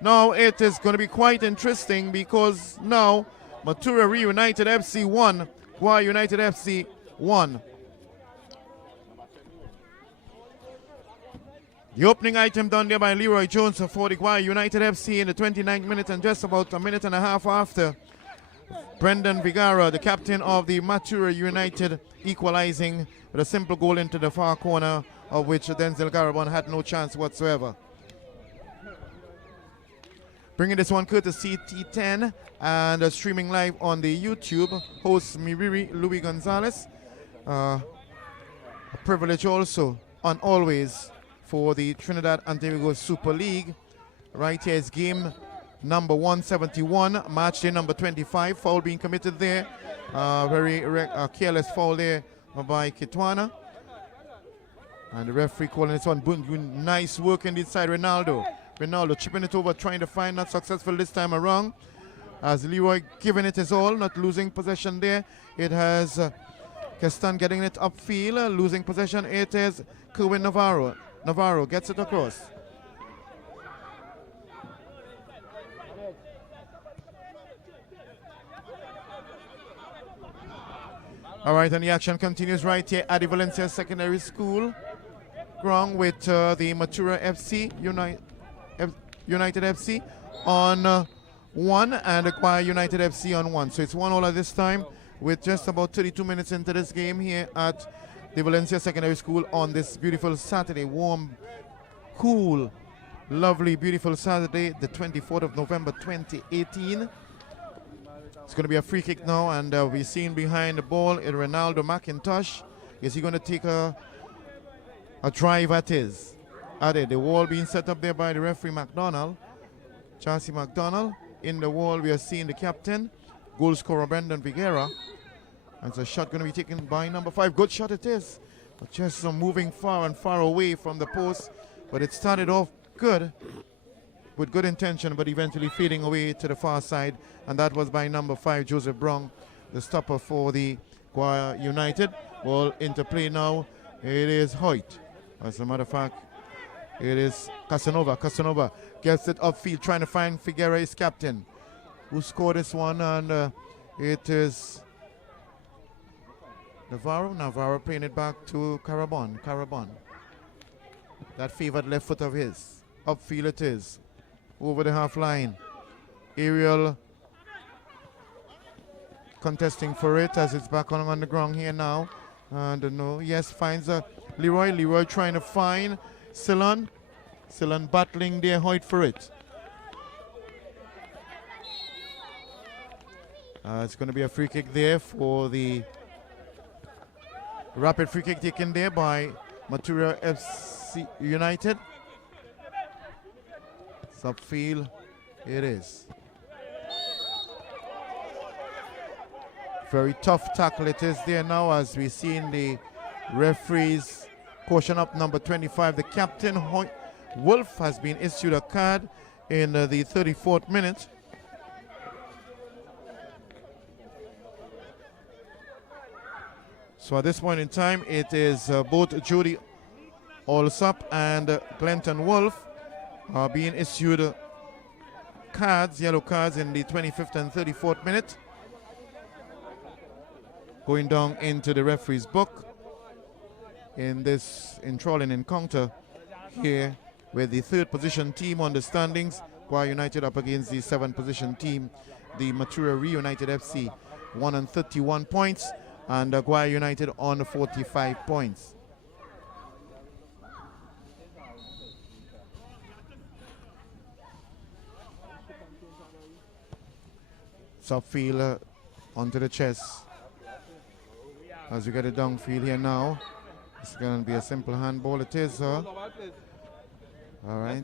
Now it is going to be quite interesting because now Mathura Reunited FC 1, Guaya United FC 1. The opening item done there by Leroy Jones for the Guaya United FC in the 29th minute, and just about a minute and a half after, Brendan Vigara, the captain of the Mathura United, equalizing with a simple goal into the far corner, of which Denzel Garabon had no chance whatsoever. Bringing this one courtesy T10 and streaming live on the YouTube, host Miriri Louis Gonzalez. A privilege also, and always, for the Trinidad and Tobago Super League. Right here is game number 171, match day number 25. Foul being committed there. Very careless foul there by Kitwana. And the referee calling this one. Nice work in this side, Ronaldo. Ronaldo chipping it over, trying to find, not successful this time around. As Leroy giving it his all, not losing possession there. It has Kestan getting it upfield, losing possession. It is Kerwin Navarro. Navarro gets it across. All right, and the action continues right here at the Valencia Secondary School ground with the Mathura FC United FC on 1 and the Guaya United FC on 1. So it's 1-1 at this time with just about 32 minutes into this game here at the Valencia Secondary School on this beautiful Saturday. Warm, cool, lovely, beautiful Saturday, the 24th of November 2018. It's going to be a free kick now, and we're seeing behind the ball is Ronaldo McIntosh. Is he going to take a drive at his? The wall being set up there by the referee McDonald, Chelsea McDonald. In the wall we are seeing the captain, goal scorer Brendan Vigera. And it's a shot going to be taken by number 5. Good shot it is. But just moving far and far away from the post. But it started off good, with good intention, but eventually fading away to the far side. And that was by number 5, Joseph Brown, the stopper for the Guaya United. Ball into play now. It is Hoyt. As a matter of fact, it is Casanova. Casanova gets it upfield, trying to find Figueira, his captain, who scored this one. And it is Navarro playing it back to Carabon. That favored left foot of his. Upfield it is. Over the half line. Ariel contesting for it as it's back on the ground here now. And no, yes, finds Leroy. Leroy trying to find Sillon. Sillon battling there, Hoyt for it. It's going to be a free kick there for the rapid free kick taken there by Mathura FC United. Subfield, it is. Very tough tackle it is there now as we see in the referees caution up number 25. The captain, Wolf, has been issued a card in the 34th minute. So at this point in time, it is both Jody Allsop and Glenton Wolf are being issued cards, yellow cards, in the 25th and 34th minute. Going down into the referee's book in this enthralling encounter here with the third position team on the standings, Guaya United up against the 7th position team, the Mathura Reunited FC, 131 points, and Guaya United on 45 points. Subfield onto the chest. As we get it downfield here now, it's going to be a simple handball. It is, all right.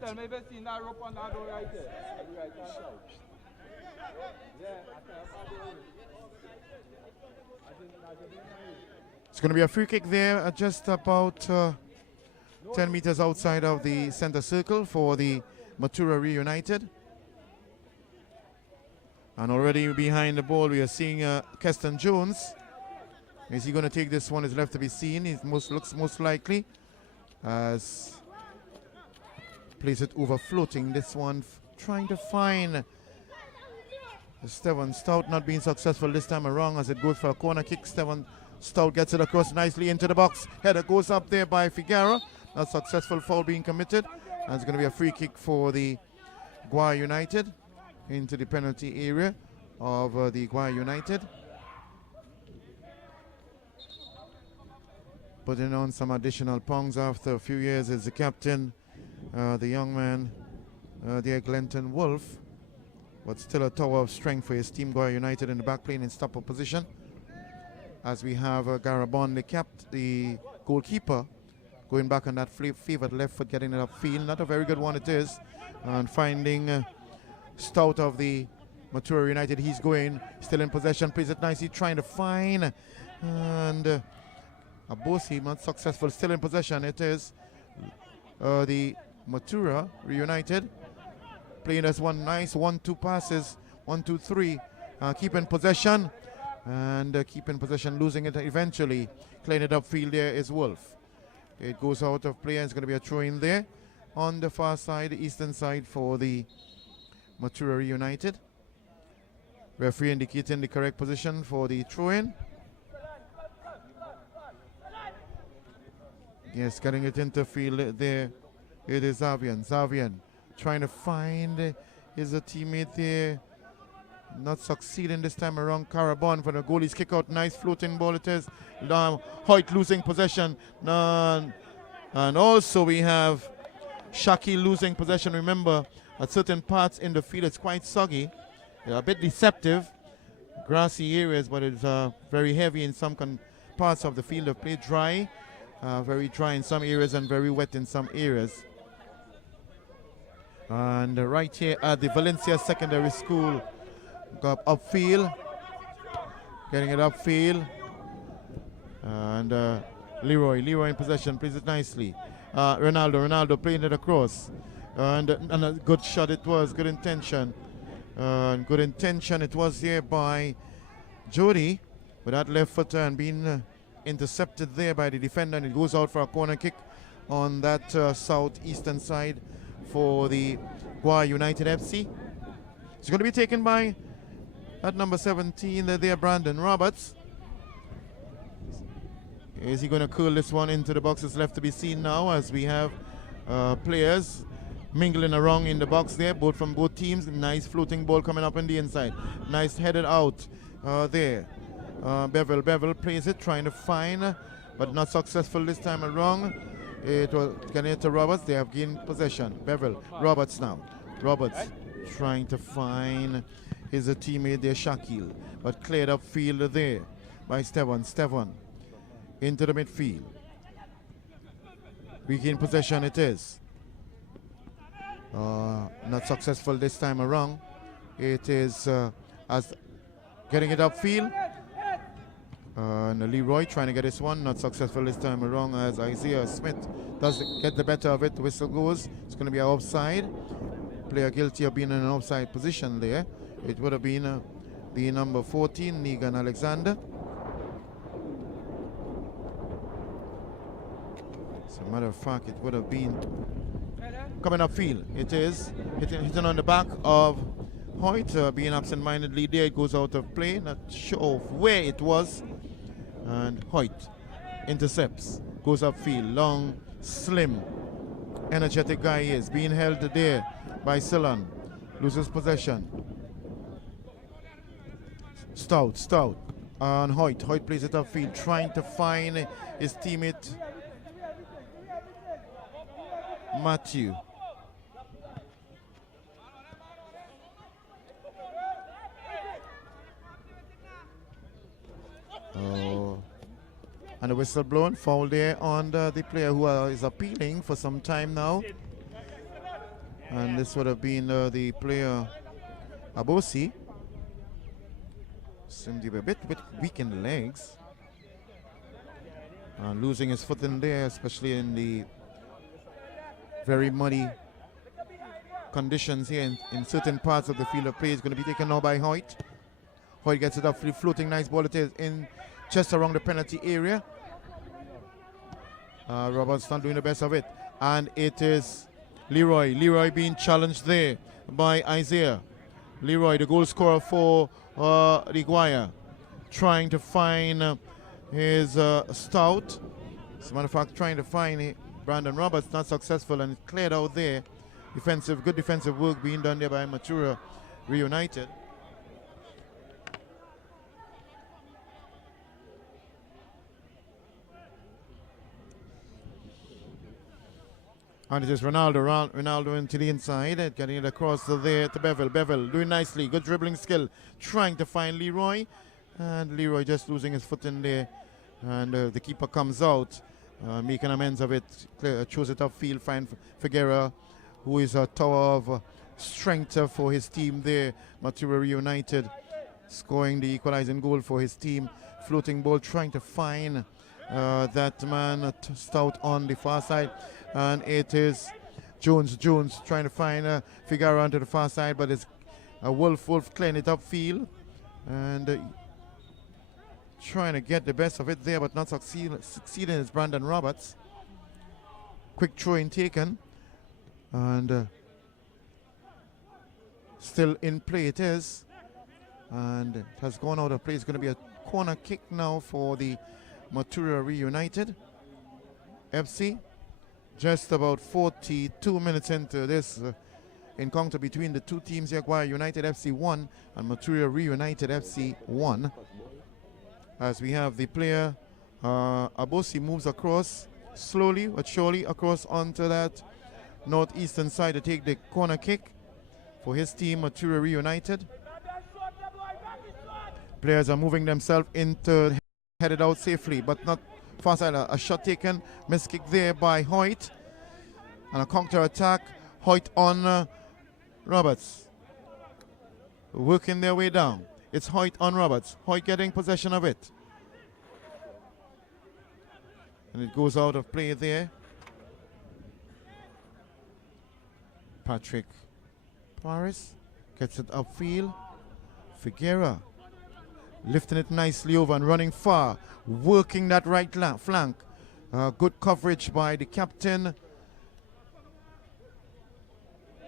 It's going to be a free kick there, just about 10 meters outside of the center circle for the Mathura Reunited. And already behind the ball, we are seeing Keston Jones. Is he going to take this one? Is left to be seen. He looks most likely as plays it over floating. This one trying to find Steven Stout, not being successful this time around as it goes for a corner kick. Steven Stout gets it across nicely into the box. Header goes up there by Figueroa. Not successful, foul being committed. And it's going to be a free kick for the Guaya United into the penalty area of the Guaya United. Putting on some additional pounds after a few years as the captain, the young man, there Glenton Wolf, but still a tower of strength for his team. Guaya United in the back playing in stopper position. As we have Garabon, the goalkeeper, going back on that favored left foot, getting it upfield. Not a very good one it is. And finding Stout of the Mathura United, he's going, still in possession, plays it nicely, trying to find, and Abosi not successful, still in possession. It is the Mathura Reunited playing as one nice 1-2 passes, 1-2-3, keeping possession, and keeping possession, losing it eventually. Clearing it upfield there is Wolf. It goes out of play and it's going to be a throw in there on the far side, the eastern side for the Mathura United. Referee indicating the correct position for the throw-in. Yes, getting it into field there. It is Zavian. Zavian trying to find his teammate there. Not succeeding this time around. Carabon for the goalie's kick out. Nice floating ball it is. Hoyt losing possession. And also we have Shaki losing possession. Remember, at certain parts in the field it's quite soggy. They're a bit deceptive. Grassy areas, but it's very heavy in some parts of the field of play. Dry. Very dry in some areas and very wet in some areas. And right here at the Valencia Secondary School, got upfield, getting it upfield, and Leroy in possession, plays it nicely. Ronaldo playing it across, and a good shot it was, good intention, it was here by Jody with that left footer and being intercepted there by the defender, and it goes out for a corner kick on that southeastern side for the Guaya United FC. It's going to be taken by that number 17 there, Brandon Roberts. Is he going to curl this one into the box? It's left to be seen now as we have players mingling around in the box there, both from both teams. Nice floating ball coming up on the inside. Nice headed out there. Bevel plays it, trying to find, but not successful this time around. It was getting it to Roberts. They have gained possession. Bevel, Roberts now. Roberts trying to find his teammate there, Shakil, but cleared up field there by Stevan into the midfield. Regain possession it is. Not successful this time around. It is as getting it upfield. And Leroy trying to get this one, not successful this time around as Isaiah Smith does get the better of it. Whistle goes. It's going to be an offside. Player guilty of being in an offside position there. It would have been the number 14, Negan Alexander. As a matter of fact, it would have been coming upfield. It is hitting on the back of Hoyt, being absent-mindedly there. It goes out of play. Not sure of where it was. And Hoyt intercepts, goes upfield. Long, slim, energetic guy is being held there by Ceylon. loses possession. Stout. And Hoyt plays it upfield, trying to find his teammate Matthew. Oh. And the whistle blown, foul there on the player who is appealing for some time now. And this would have been the player Abosi. Seemed to be a bit weak in the legs. And losing his foot in there, especially in the very muddy conditions here in certain parts of the field of play. Is going to be taken now by Hoyt. Hoyt gets it up, floating nice ball. It is in just around the penalty area. Roberts not doing the best of it. And it is Leroy being challenged there by Isaiah. Leroy, the goal scorer for the Guaya, trying to find his Stout. As a matter of fact, trying to find Brandon Roberts, not successful, and it's cleared out there. Good defensive work being done there by Mathura Reunited. And it is Ronaldo into the inside, getting it across there to Bevel. Bevel doing nicely, good dribbling skill, trying to find Leroy. And Leroy just losing his foot in there. And the keeper comes out, making amends of it, throws it upfield, find Figueroa, who is a tower of strength for his team there. Mathura United scoring the equalizing goal for his team. Floating ball, trying to find that man Stout on the far side. And it is Jones trying to find Figueroa onto the far side, but it's Wolf clearing it upfield. And trying to get the best of it there, but not succeeding is Brandon Roberts. Quick throw in taken. And still in play it is. And it has gone out of play. It's going to be a corner kick now for the Mathura Reunited FC. Just about 42 minutes into this encounter between the two teams here. Guaya United FC 1 and Mathura Reunited FC 1. As we have the player Abosi moves across slowly but surely across onto that northeastern side to take the corner kick for his team, Mathura Reunited. Players are moving themselves into, headed out safely, but not far side. A shot taken, miss kick there by Hoyt, and a counter attack. Hoyt on Roberts, working their way down. It's Hoyt on Roberts. Hoyt getting possession of it, and it goes out of play there. Patrick Paris gets it upfield. Figueroa lifting it nicely over and running far, working that right flank. Good coverage by the captain.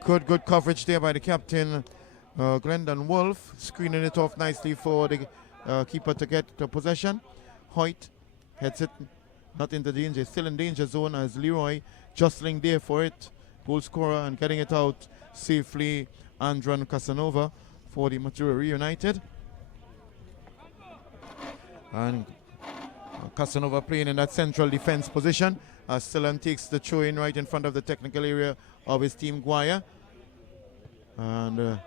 Good coverage there by the captain, Glendon Wolf, screening it off nicely for the keeper to get the possession. Hoyt heads it not into danger, still in danger zone as Leroy jostling there for it. Goal scorer and getting it out safely, Andron Casanova for the Mathura Reunited. And Casanova playing in that central defense position. Stillan takes the throw in right in front of the technical area of his team, Guaya. And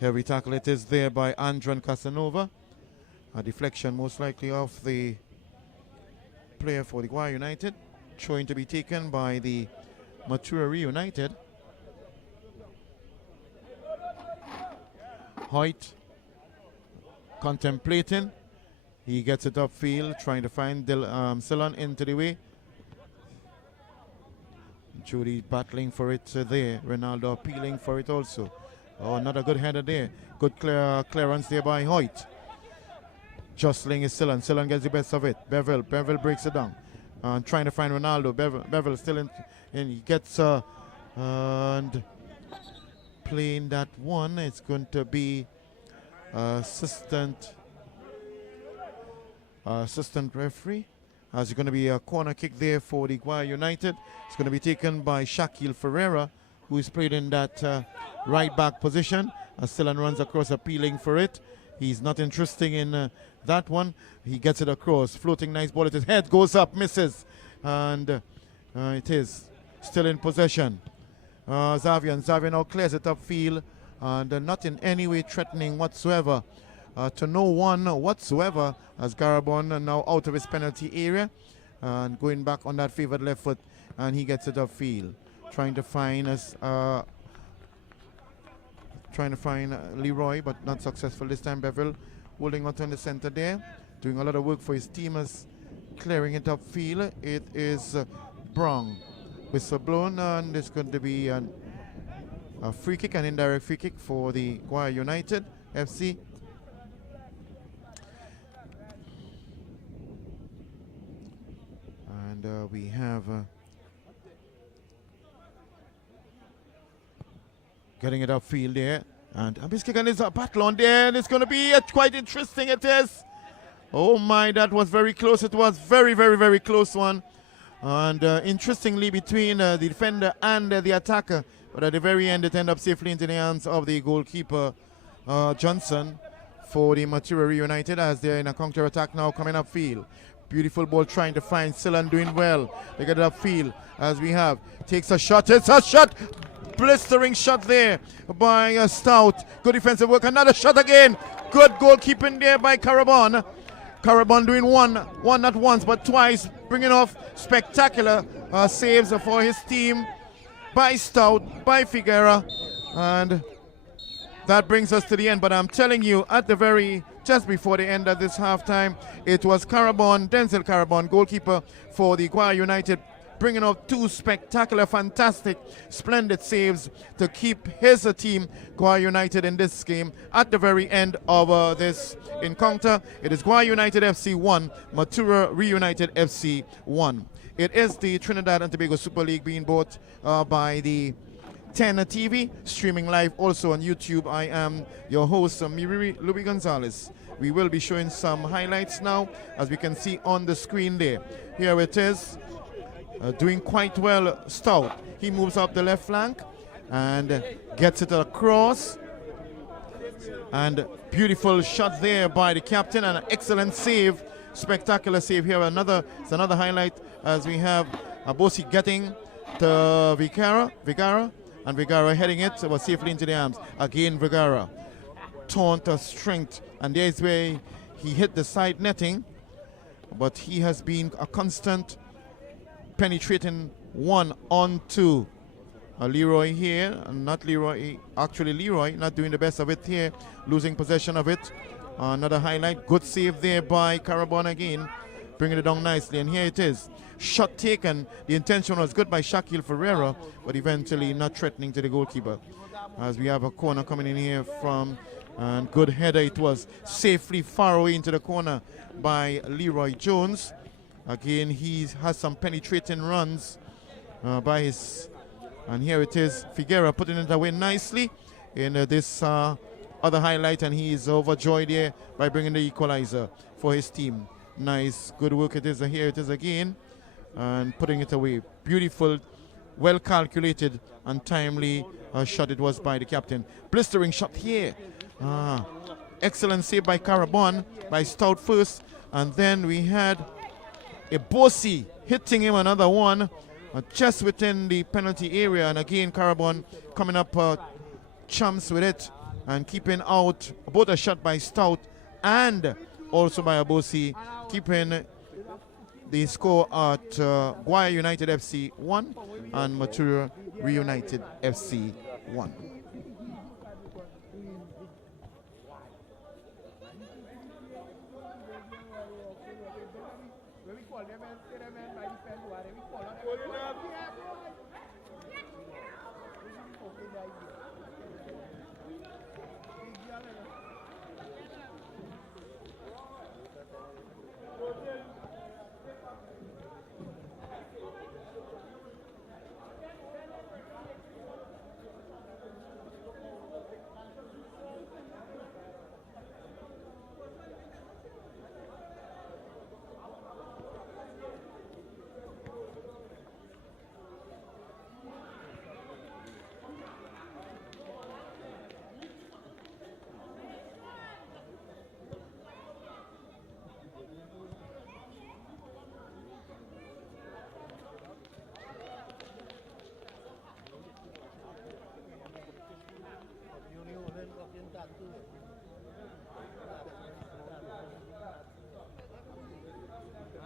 heavy tackle it is there by Andron Casanova. A deflection most likely off the player for the Guaya United. Throwing to be taken by the Mathura Reunited. Hoyt contemplating. He gets it upfield, trying to find Stillan into the way. Judy battling for it there. Ronaldo appealing for it also. Oh, another good header there. Good clearance there by Hoyt. Jostling is Stillan. Stillan gets the best of it. Bevel breaks it down. Trying to find Ronaldo. Bevel still in. He gets and playing that one. It's going to be assistant referee. It's going to be a corner kick there for the Guaya United. It's going to be taken by Shaquille Ferreira who is played in that right back position. Stillan runs across appealing for it. He's not interested in that one. He gets it across. Floating nice ball at his head. Goes up, misses. And it is still in possession. Xavier now clears it upfield. And not in any way threatening whatsoever. To no one whatsoever, as Garabon now out of his penalty area. And going back on that favored left foot. And he gets it upfield. Trying to find Leroy, but not successful this time. Bevel holding out on the center there, doing a lot of work for his team as clearing it upfield. It is Brown. Whistle blown, and it's going to be a free kick, an indirect free kick for the Guaya United FC. And we have getting it upfield there. And Abiskigan is a battle on there, and it's going to be quite interesting. It is. Oh my, that was very close. It was very, very, very close one. And interestingly, between the defender and the attacker. But at the very end, it ended up safely into the hands of the goalkeeper, Johnson, for the Mathura United, as they're in a counter-attack now coming upfield. Beautiful ball trying to find Sillan, doing well. They get it upfield as we have. Takes a shot. It's a shot. Blistering shot there by Stout. Good defensive work. Another shot again. Good goalkeeping there by Carabon. Carabon doing one not once but twice, bringing off spectacular saves for his team by Stout, by Figuera, and that brings us to the end. But I'm telling you, at the just before the end of this halftime, it was Carabon, Denzel Carabon, goalkeeper for the Guaya United, bringing off two spectacular, fantastic, splendid saves to keep his team, Guaya United, in this game. At the very end of this encounter, it is Guaya United FC 1, Mathura Reunited FC 1. It is the Trinidad and Tobago Super League being bought by the 10 TV, streaming live also on YouTube. I am your host, Miriri Louis Gonzalez. We will be showing some highlights now, as we can see on the screen there. Here it is. Doing quite well, Stout. He moves up the left flank and gets it across. And beautiful shot there by the captain, and an excellent save, spectacular save here. It's another highlight as we have Abosi getting to Vigara, and Vigara heading it was safely into the arms. Again, Vigara. Taunt of strength, and there's where he hit the side netting, but he has been a constant penetrating one on two. Leroy here, not Leroy, actually Leroy not doing the best of it here, losing possession of it. Another highlight, good save there by Carabon again, bringing it down nicely, and here it is. Shot taken, the intention was good by Shaquille Ferreira, but eventually not threatening to the goalkeeper. As we have a corner coming in here from, and good header it was, safely far away into the corner by Leroy Jones. Again, he has some penetrating runs by his, and here it is, Figuera putting it away nicely in this other highlight, and he is overjoyed here by bringing the equalizer for his team. Nice, good work it is. Here it is again, and putting it away. Beautiful, well calculated and timely shot it was by the captain. Blistering shot here. Excellent save by Carabon, by Stout first, and then we had Ebosi hitting him another one just within the penalty area, and again Carabon coming up chumps with it and keeping out both a shot by Stout and also by Ebosi, keeping the score at Guaya United FC 1 and Mathura Reunited FC 1.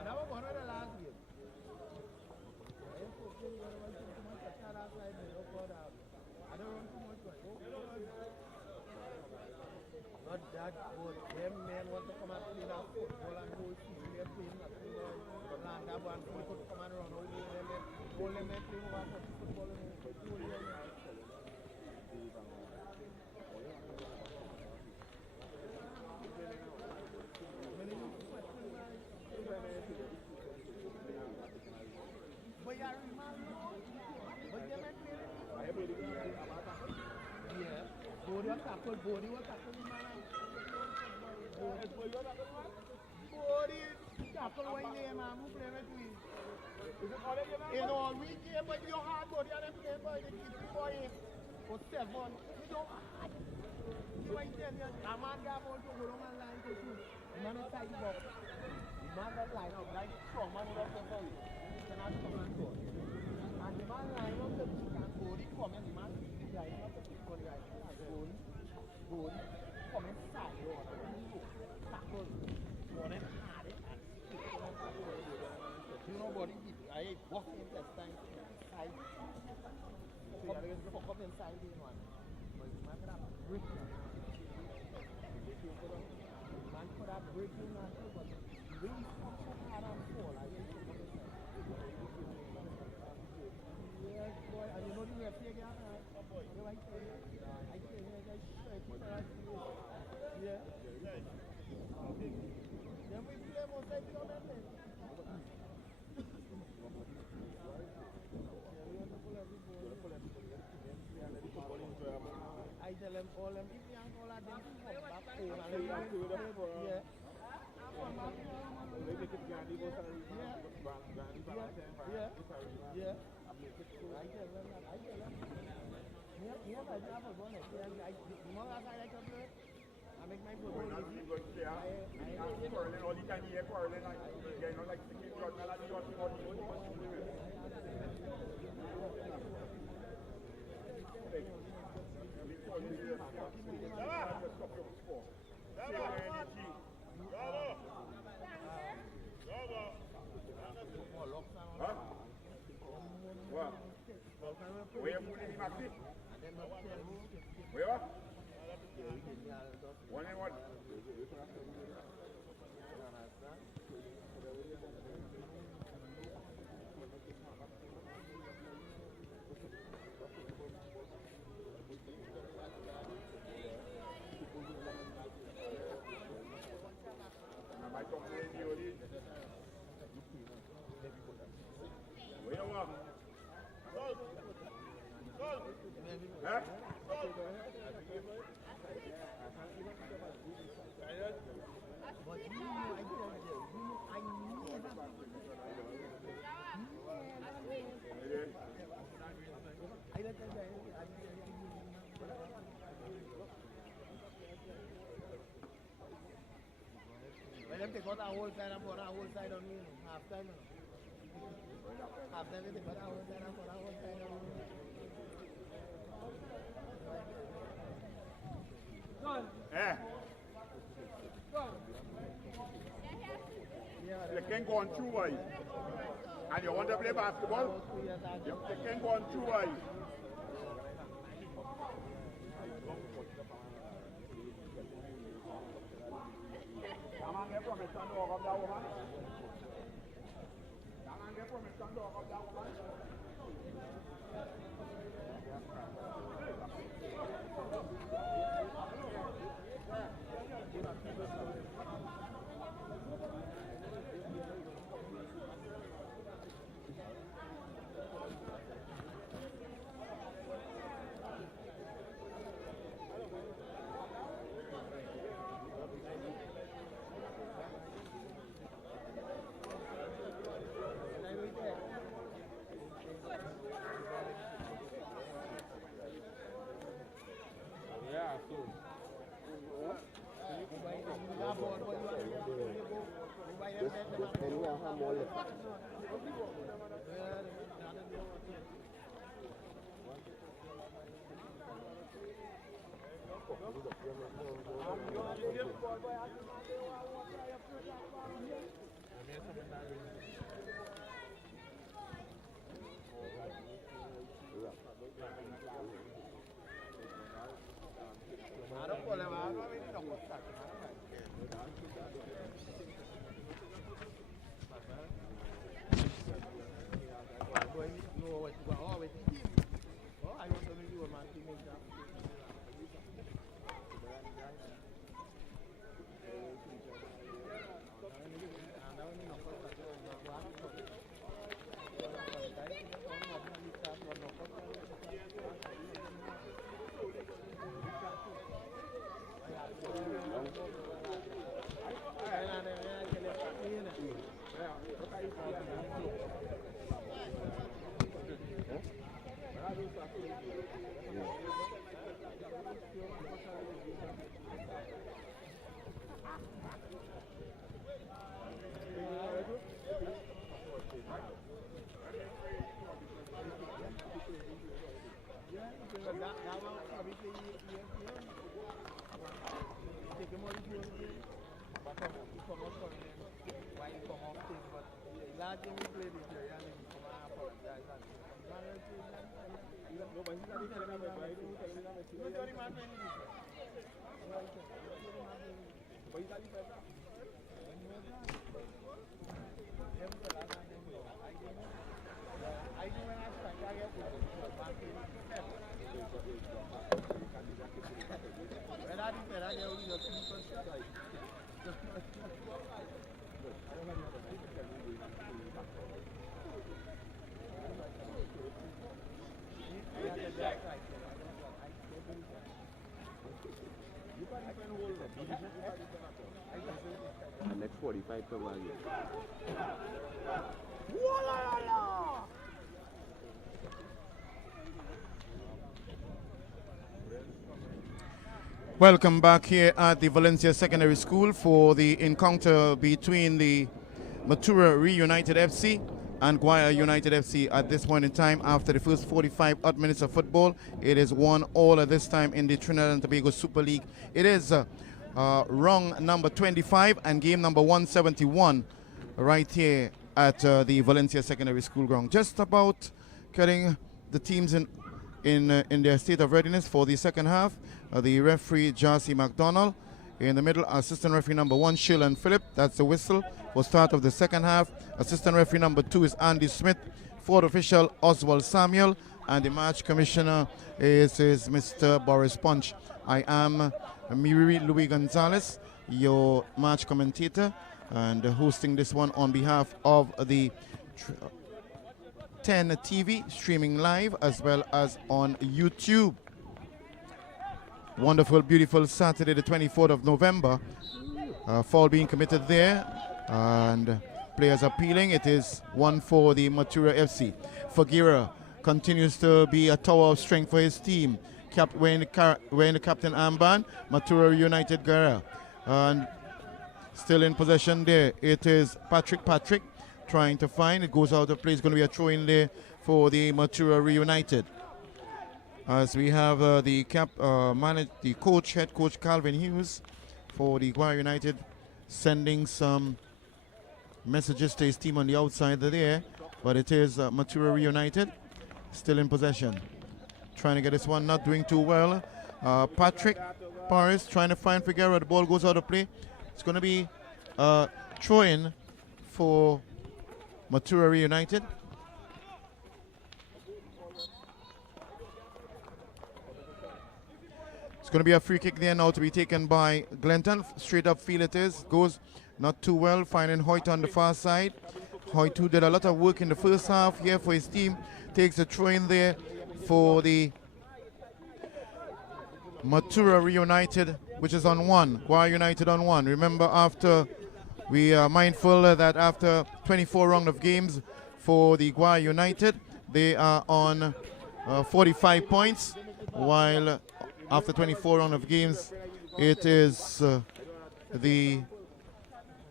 And that was one of the last games. I don't run too much. Not that good. Them men want to come and play that football and go see they're playing nothing. Land that one people to come and run out there. All them men playing one football and but you remember, but they were playing. Yeah, Body was tackled, Body was tackled in my life. Body tackled when they man who play with me. In all week game, but you hard Body and them play for the kids for 8 or 7. You don't hard. You might tell you, a man got ball to go down and line to shoot. The man is tight box. The man that line up like strong man who does for you. You cannot come and go. And the man line up the kick and Body come and the man line up the kick for the guy. Body come inside. Tackle. One and hard it and kick it and tackle. You know Body did. I walk in that time. Side. Fuck up inside this one. But the man could have brick. The man could have brick in that too, but really hard and fall. I used to come inside. Yes, boy, and you know the referee again? What do I tell you? I tell you, I straight to the yeah. Then we play most like we don't have it. I tell them all them if you and all of them come back home and they yeah. Yeah. I tell them that. I have a bonnet. The more I like to play, I make my football easy. Quarreling all the time here, quarreling and you know, like thinking God, melody, what where you moving him active? Where you are? One and one. Where you are? Huh? But you know, I tell you, I never. I don't tell you. Well, them they got a whole side and put a whole side on me, half time. Half time they got a whole side and put a whole side on me. Eh? You can go on two ways. And you want to play basketball? You can go on two ways. Come on, get from it, stand over of that woman. Come on, get from it, stand over of that woman. Next 45 per value. Welcome back here at the Valencia Secondary School for the encounter between the Mathura Reunited FC and Guaya United FC at this point in time. After the first 45 odd minutes of football, it is 1-1 at this time in the Trinidad and Tobago Super League. It is round number 25 and game number 171 right here at the Valencia Secondary School ground. Just about getting the teams in their state of readiness for the second half. The referee, Jassy McDonald. In the middle, assistant referee number 1, Sheldon Phillip. That's the whistle for start of the second half. Assistant referee number 2 is Andy Smith. Fourth official, Oswald Samuel. And the match commissioner is Mr. Boris Punch. I am Miri Louis Gonzalez, your match commentator, and hosting this one on behalf of the 10 TV, streaming live as well as on YouTube. Wonderful, beautiful Saturday, the 24th of November. Foul being committed there, and players appealing. It is one for the Mathura FC. Fagira continues to be a tower of strength for his team. Wearing the captain armband, Mathura United Gara. And still in possession there, it is Patrick trying to find. It goes out of play. It's going to be a throw in there for the Mathura Reunited. As we have the head coach Calvin Hughes for the Guaya United sending some messages to his team on the outside there. But it is Mathura Reunited still in possession. Trying to get this one, not doing too well. Patrick Paris trying to find Figueroa. The ball goes out of play. It's going to be throw-in for Mathura United. It's going to be a free kick there now to be taken by Glenton. Straight up field it is. Goes not too well, finding Hoyt on the far side. Hoyt, who did a lot of work in the first half here for his team, takes a throw-in there for the Mathura Reunited, which is on 1. Guaya United on 1. Remember, after we are mindful that after 24 round of games for the Guaya United, they are on 45 points, while after 24 round of games, it is the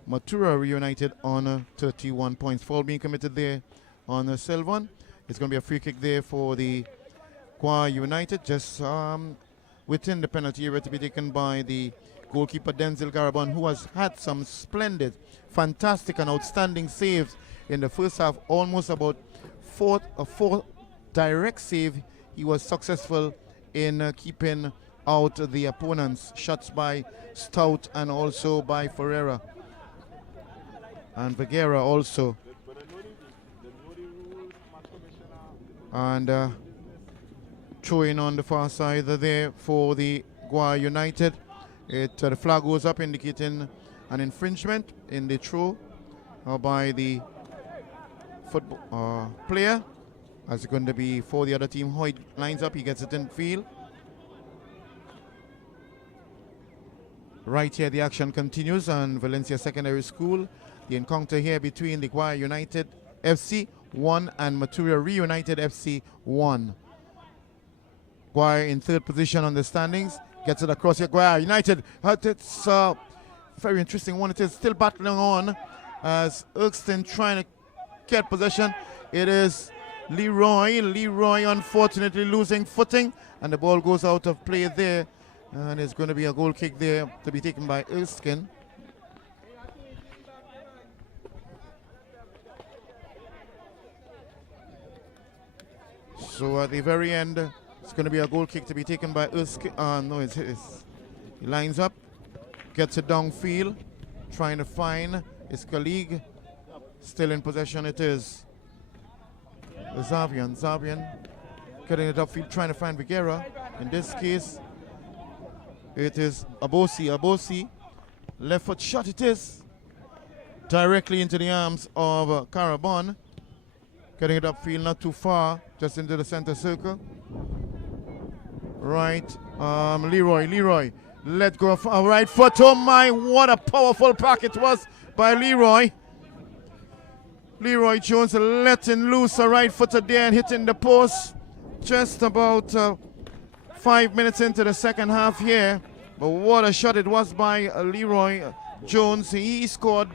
Mathura Reunited on 31 points. Foul being committed there on Sylvan. It's going to be a free kick there for the Guaya United. Just within the penalty area to be taken by the goalkeeper Denzel Garabon, who has had some splendid, fantastic and outstanding saves in the first half. Almost about four direct save. He was successful in keeping out the opponents' shots by Stout and also by Ferreira. And Vergara also. And throwing on the far side there for the Guaya United. The flag goes up indicating an infringement in the throw by the football player. As it's going to be for the other team. Hoyt lines up, he gets it in field. Right here the action continues on Valencia Secondary School. The encounter here between the Guaya United FC 1 and Mathura Reunited FC 1. Guaya in third position on the standings. Gets it across here. Guaya United. It's a very interesting one. It is still battling on as Erkston trying to get possession. It is Leroy. Leroy unfortunately losing footing. And the ball goes out of play there. And it's going to be a goal kick there to be taken by Erskine. So at the very end, it's going to be a goal kick to be taken by Erskine. No, it's he lines up, gets it downfield, trying to find his colleague. Still in possession it is Zavian. Zavian getting it upfield, trying to find Vergara. In this case, it is Abosi. Abosi, left foot shot it is. Directly into the arms of Carabon. Getting it upfield, not too far, just into the center circle. Right, Leroy, let go of our right foot. Oh my, what a powerful pack it was by Leroy. Leroy Jones letting loose a right footer there and hitting the post. Just about 5 minutes into the second half here. But what a shot it was by Leroy Jones. He scored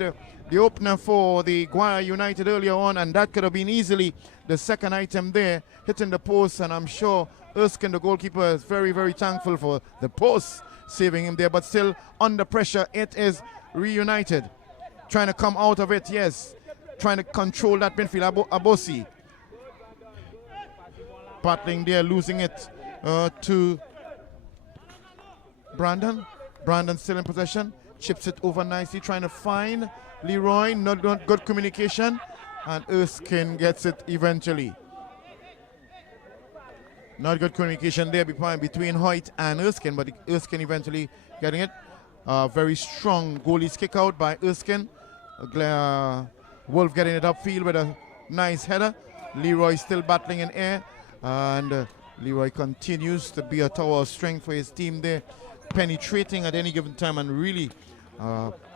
the opener for the Guaya United earlier on, and that could have been easily the second item there, hitting the post. And I'm sure Erskine, the goalkeeper, is very, very thankful for the post saving him there. But still under pressure, it is Reunited trying to come out of it. Yes, trying to control that midfield. Abosi battling there, losing it to Brandon. Brandon still in possession, chips it over nicely, trying to find Leroy. Not good communication, and Erskine gets it eventually. Not good communication there between Hoyt and Erskine, but Erskine eventually getting it. Very strong goalie's kick out by Erskine. Wolf getting it upfield with a nice header. Leroy still battling in air, and Leroy continues to be a tower of strength for his team there, penetrating at any given time, and really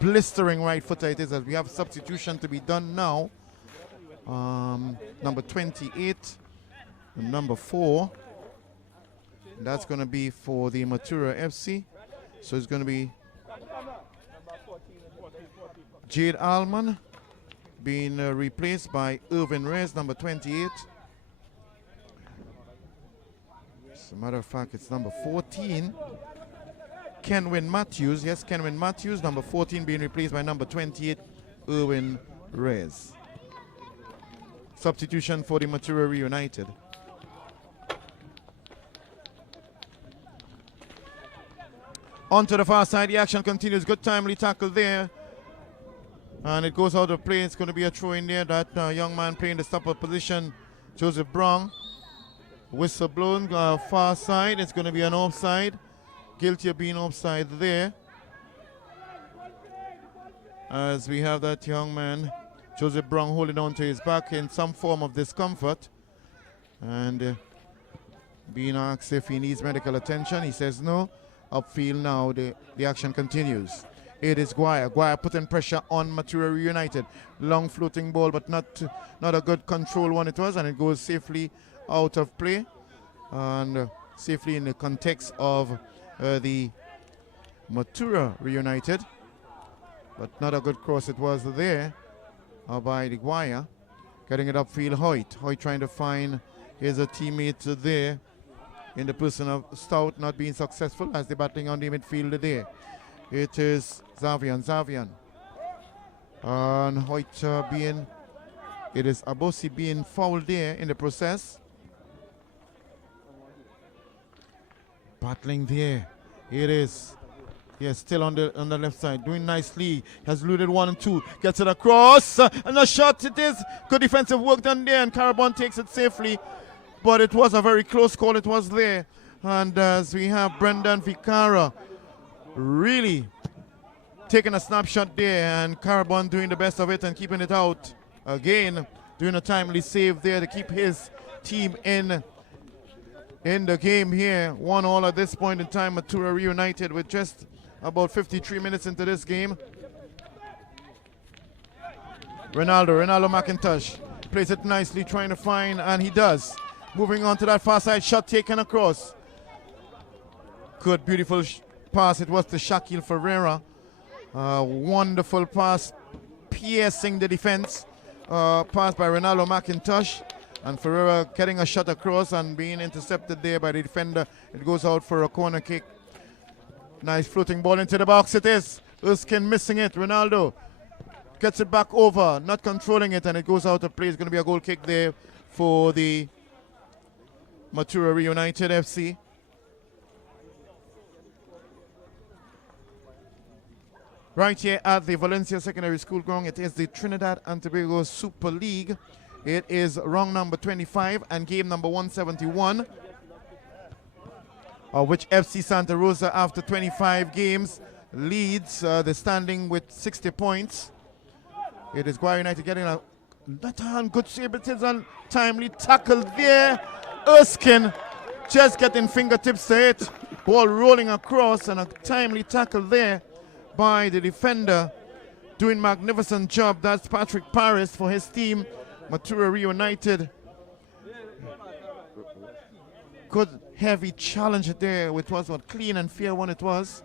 blistering right footer it is, as we have substitution to be done now. Number 28 and number 4. That's going to be for the Mathura FC. So it's going to be Jade Alman being replaced by Irvin Reyes, number 28. As a matter of fact, it's number 14. Kenwin Matthews. Yes, Kenwin Matthews, number 14, being replaced by number 28, Irvin Reyes. Substitution for the Mathura Reunited. On to the far side, the action continues. Good timely tackle there. And it goes out of play. It's going to be a throw in there. That young man playing the stopper position, Joseph Brown. Whistle blown, far side. It's going to be an offside. Guilty of being offside there. As we have that young man, Joseph Brown, holding on to his back in some form of discomfort. And being asked if he needs medical attention. He says no. Upfield now, the action continues. It is Guaya. Guaya putting pressure on Mathura United. Long floating ball, but not a good control one it was, and it goes safely out of play. And safely in the context of the Mathura Reunited. But not a good cross it was there by the Guaya. Getting it upfield, Hoyt. Hoyt trying to find his teammate there. in the person of Stout not being successful as they're battling on the midfield there. It is Zavian. And Hoyt being, it is Abosi being fouled there in the process. Battling there. It is. Yes, still on the left side, doing nicely. Has looted 1 and 2. Gets it across. And a shot it is. Good defensive work done there. And Carabon takes it safely. But it was a very close call. It was there. And as we have Brendan Vicara really taking a snapshot there. And Carabon doing the best of it and keeping it out. Again, doing a timely save there to keep his team in the game here. 1-1 at this point in time. Mathura reunited with just about 53 minutes into this game. Ronaldo McIntosh plays it nicely, trying to find, and he does. Moving on to that far side, shot taken across. Good, beautiful pass. It was to Shaquille Ferreira. Wonderful pass, piercing the defense. Pass by Ronaldo McIntosh. And Ferreira getting a shot across and being intercepted there by the defender. It goes out for a corner kick. Nice floating ball into the box it is. Erskine missing it. Ronaldo gets it back over, not controlling it, and it goes out of play. It's going to be a goal kick there for the Mathura Reunited FC. Right here at the Valencia Secondary School ground, it is the Trinidad and Tobago Super League. It is round number 25 and game number 171. Which FC Santa Rosa, after 25 games, leads the standing with 60 points. It is Guaya United getting a good save, but it is a timely tackle there. Erskine just getting fingertips to it. Ball rolling across and a timely tackle there by the defender. Doing magnificent job. That's Patrick Paris for his team. Mathura Reunited. Good heavy challenge there, which was what clean and fair one it was.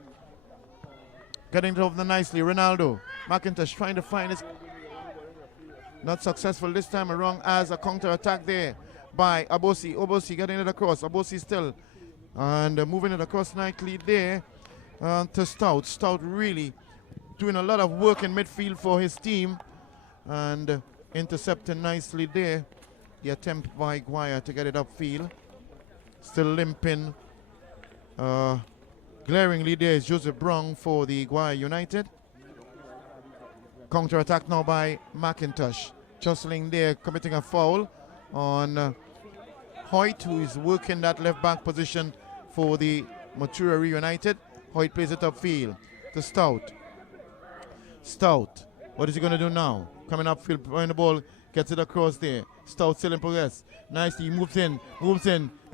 Getting it over nicely. Ronaldo McIntosh trying to find his, not successful this time around, as a counter attack there by Abosi. Obosi getting it across. Abosi still and moving it across nicely there to Stout. Stout really doing a lot of work in midfield for his team and intercepting nicely there. The attempt by Guaya to get it upfield. Still limping. Glaringly there is Joseph Brown for the Guaya United. Counter attack now by McIntosh. Jostling there, committing a foul on Hoyt, who is working that left back position for the Mathura Reunited. Hoyt plays it upfield to Stout. Stout, what is he going to do now? Coming upfield, throwing the ball, gets it across there. Stout still in progress. Nicely moves in,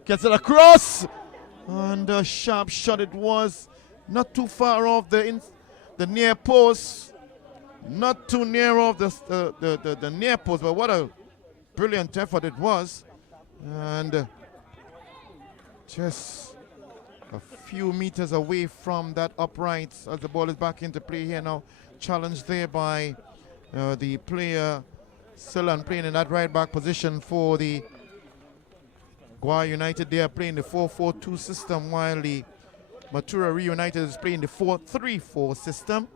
gets it across! And a sharp shot it was. Not too far off the near post. Not too near off the near post, but what a brilliant effort it was. And just a few meters away from that upright as the ball is back into play here now. Challenged there by the player Silan playing in that right back position for the Guaya United. They are playing the 4-4-2 system, while the Mathura Reunited is playing the 4-3-4 system.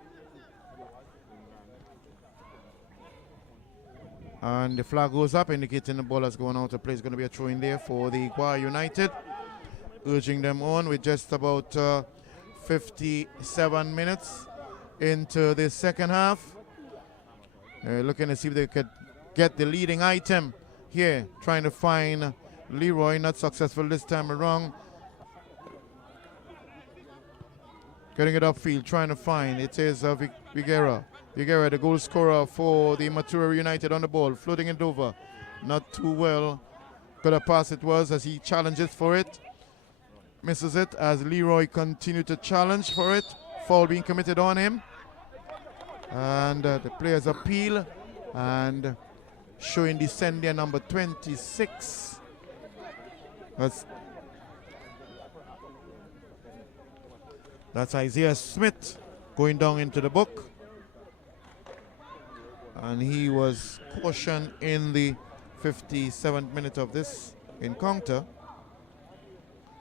And the flag goes up, indicating the ball has gone out of play. It's going to be a throw in there for the Guaya United, urging them on with just about 57 minutes into the second half. Looking to see if they could get the leading item here, trying to find Leroy, not successful this time around. Getting it upfield, trying to find, it is Viguera. Viguera, the goal scorer for the Mathura United, on the ball, floating it over. Not too well. Good a pass it was as he challenges for it. Misses it as Leroy continued to challenge for it. Foul being committed on him. And the players appeal and showing the send there, number 26. That's Isaiah Smith going down into the book. And he was cautioned in the 57th minute of this encounter.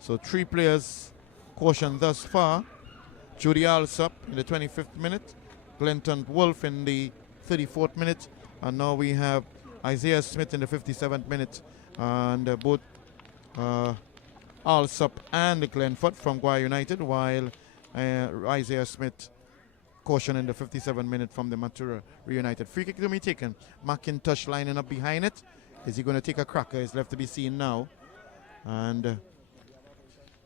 So 3 players cautioned thus far. Judy Alsop in the 25th minute, Glenton Wolf in the 34th minute, and now we have Isaiah Smith in the 57th minute, and both Alsop and Glenford from Guaya United, while Isaiah Smith caution in the 57th minute from the Mathura Reunited. Free kick to be taken. McIntosh lining up behind it. Is he going to take a cracker? It's left to be seen now. And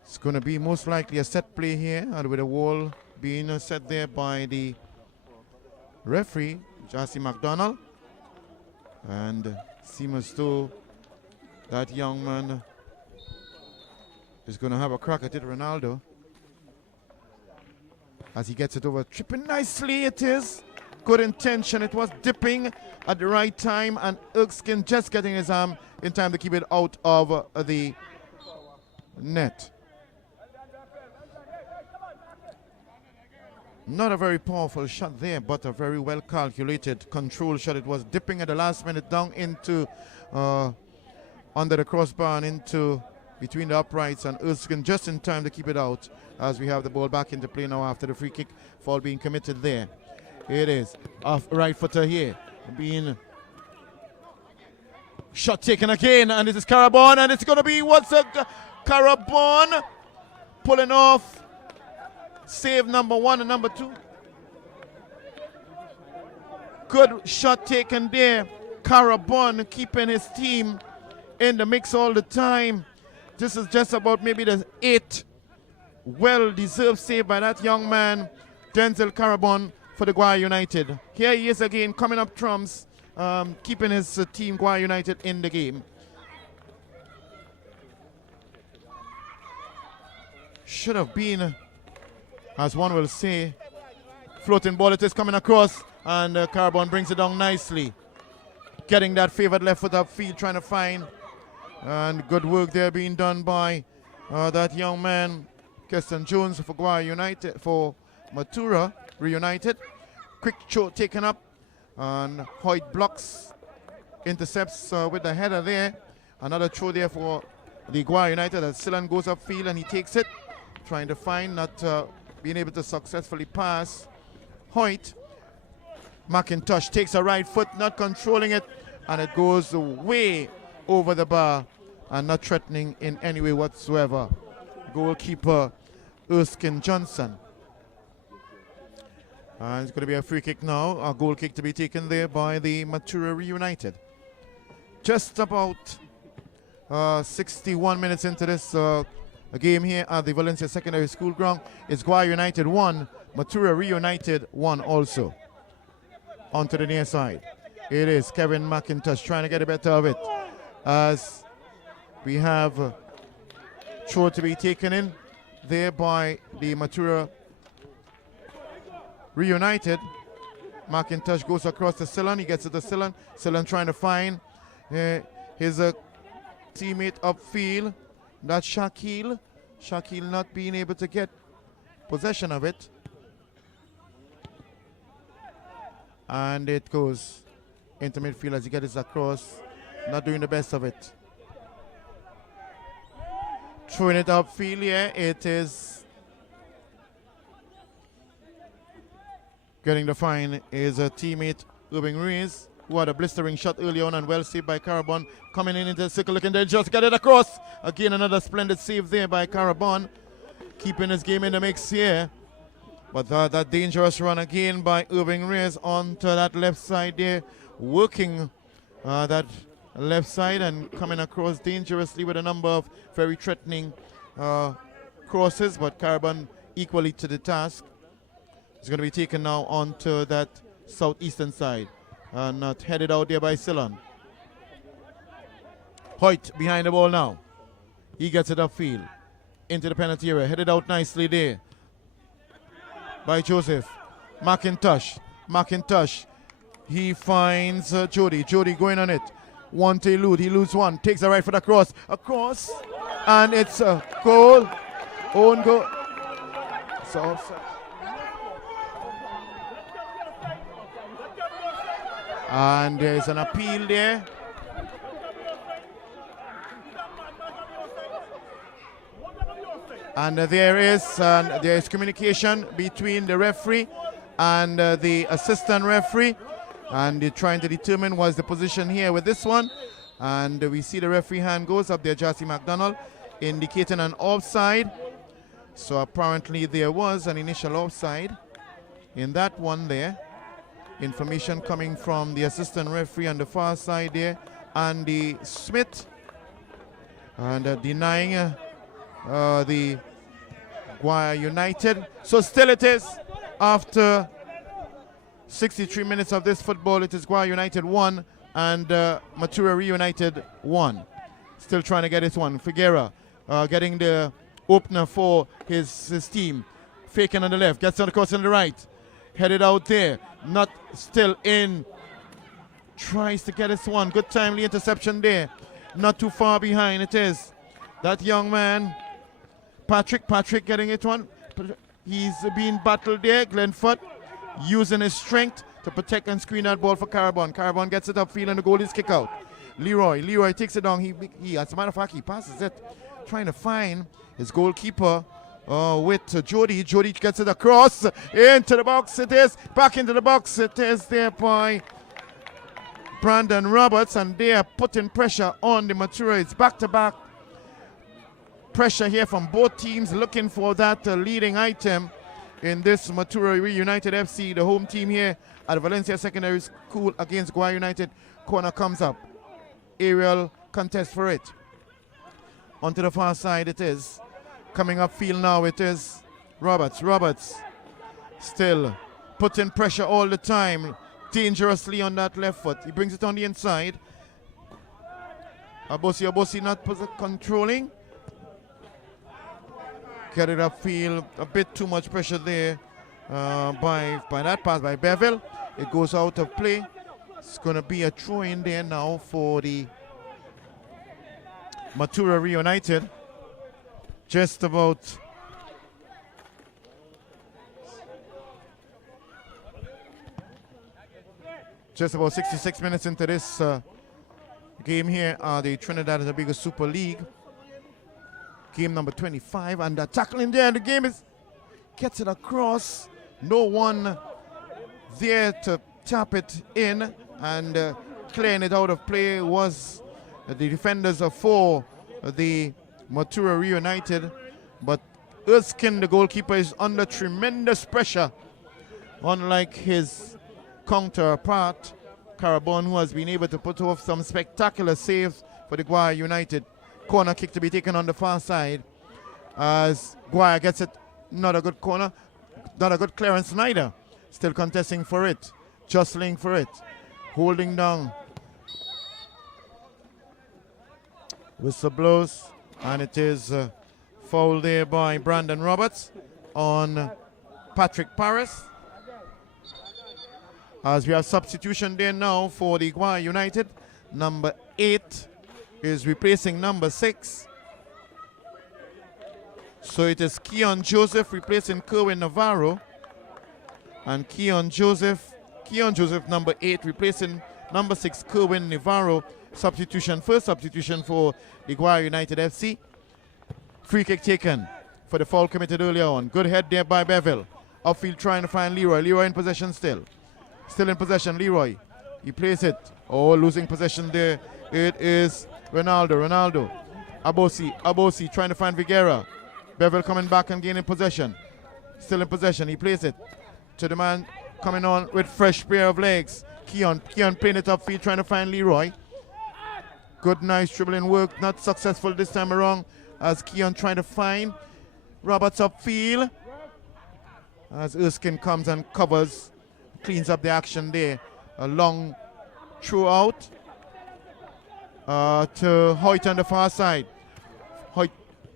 it's going to be most likely a set play here, and with a wall being set there by the referee, Jassy McDonald. And seems to that young man is going to have a crack at it, Ronaldo. As he gets it over, tripping nicely it is. Good intention, it was dipping at the right time, and Erskine just getting his arm in time to keep it out of the net. Not a very powerful shot there, but a very well calculated control shot. It was dipping at the last minute down into under the crossbar and into between the uprights, and Erskine just in time to keep it out as we have the ball back into play now after the free kick foul being committed there. It is off right footer here, being shot taken again, and this is Carabon, and it's going to be Carabon pulling off save number 1 and number 2. Good shot taken there. Carabon keeping his team in the mix all the time. This is just about maybe the 8th well-deserved save by that young man, Denzel Carabon, for the Guaya United. Here he is again, coming up trumps, keeping his team Guaya United in the game. Should have been, as one will say, floating ball. It is coming across, and Carabon brings it down nicely. Getting that favored left foot upfield, trying to find, and good work there being done by that young man, Keston Jones, for Guaya United, for Mathura Reunited. Quick throw taken up, and Hoyt blocks, intercepts with the header there. Another throw there for the Guaya United as Silan goes upfield and he takes it, trying to find, not being able to successfully pass. Hoyt, McIntosh takes a right foot, not controlling it, and it goes way over the bar and not threatening in any way whatsoever. Goalkeeper Erskine Johnson. And it's going to be a free kick now, a goal kick to be taken there by the Mathura Reunited. Just about 61 minutes into this game here at the Valencia Secondary School ground. It's Guaya United 1, Mathura Reunited 1 also. Onto the near side. It is Kevin McIntosh trying to get the better of it, as we have throw to be taken in there by the Mathura Reunited. McIntosh goes across to Silan. He gets it to Silan. Silan trying to find his teammate upfield. That's Shaquille. Shaquille not being able to get possession of it. And it goes into midfield as he gets it across. Not doing the best of it. Throwing it upfield here. It is getting the fine is a teammate, Irving Ruiz, who had a blistering shot early on and well saved by Carabon. Coming in into the circle, looking there, just get it across. Again, another splendid save there by Carabon, keeping his game in the mix here. But that dangerous run again by Irving Ruiz onto that left side there, working that left side and coming across dangerously with a number of very threatening crosses, but Carabon equally to the task. It's going to be taken now onto that southeastern side. Not headed out there by Silan. Hoyt behind the ball now. He gets it upfield. Into the penalty area. Headed out nicely there by Joseph. McIntosh. McIntosh. He finds Jody. Jody going on it. One to elude. He loses one. Takes a right foot across. Across. And it's a goal. Own goal. It's offside. And there's an appeal there. And there is communication between the referee and the assistant referee, and they're trying to determine what's the position here with this one. And we see the referee hand goes up there, Jassy McDonald, indicating an offside. So apparently there was an initial offside in that one there. Information coming from the assistant referee on the far side there, Andy Smith, and denying the Guaya United. So still it is, after 63 minutes of this football, it is Guaya United 1 and Mathura United 1. Still trying to get it one. Figuera getting the opener for his team. Faking on the left, gets on the course on the right. Headed out there, not still in. Tries to get this one. Good timely interception there. Not too far behind it is. That young man, Patrick getting it one. He's being battled there. Glenford using his strength to protect and screen that ball for Carabon. Carabon gets it upfield and the goal is kick out. Leroy takes it down. He as a matter of fact, he passes it, trying to find his goalkeeper with Jody. Jody gets it across into the box. It is back into the box. It is there by Brandon Roberts, and they are putting pressure on the Mathura. It's back-to-back pressure here from both teams, looking for that leading item in this Mathura United FC, the home team here at Valencia Secondary School against Guaya United. Corner comes up. Aerial contest for it. Onto the far side it is. Coming up field now it is Roberts. Roberts still putting pressure all the time. Dangerously on that left foot. He brings it on the inside. Abosi not controlling. Get it upfield. A bit too much pressure there by that pass by Bevel. It goes out of play. It's going to be a throw in there now for the Mathura United. Just about Just about 66 minutes into this game here, the Trinidad and Tobago Super League. Game number 25, and the tackling there, and the game gets it across. No one there to tap it in, and clearing it out of play was the defenders for the Mathura United. But Erskine, the goalkeeper, is under tremendous pressure, unlike his counterpart, Carabon, who has been able to put off some spectacular saves for the Guaya United. Corner kick to be taken on the far side as Guaya gets it. Not a good corner, not a good clearance neither. Still contesting for it, jostling for it, holding down. Whistle blows, and it is fouled there by Brandon Roberts on Patrick Paris. As we have substitution there now for the Guaya United. Number 8 is replacing number 6. So it is Keon Joseph replacing Kerwin Navarro. And Keon Joseph number 8 replacing number 6 Kerwin Navarro. Substitution, first substitution for the Guaya United FC. Free kick taken for the foul committed earlier on. Good head there by Bevel. Upfield trying to find Leroy. Leroy in possession still. Still in possession, Leroy. He plays it. Oh, losing possession there. It is Ronaldo. Abosi trying to find Viguera. Bevel coming back and gaining possession. Still in possession. He plays it to the man coming on with fresh pair of legs. Keon playing it upfield, trying to find Leroy. Good, nice dribbling work. Not successful this time around as Keon trying to find Roberts upfield. As Erskine comes and covers, cleans up the action there. A long throw out to Hoyt on the far side. Hoyt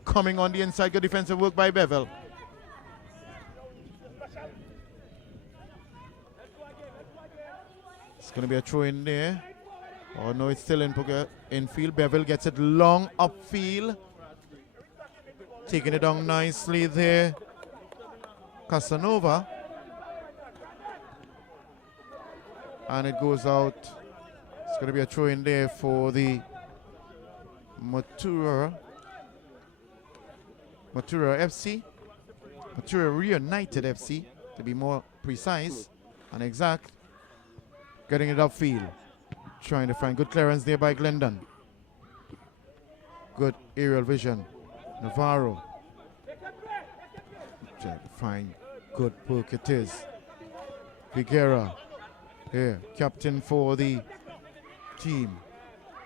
coming on the inside. Good defensive work by Bevel. It's going to be a throw in there. Oh no, it's still in field. Bevel gets it long upfield. Taking it down nicely there. Casanova. And it goes out. It's going to be a throw in there for the Mathura Mathura FC. Mathura Reunited FC, to be more precise and exact. Getting it upfield. Trying to find good clearance there by Glendon. Good aerial vision. Navarro. Trying to find good work it is. Figuera. Here, captain for the team.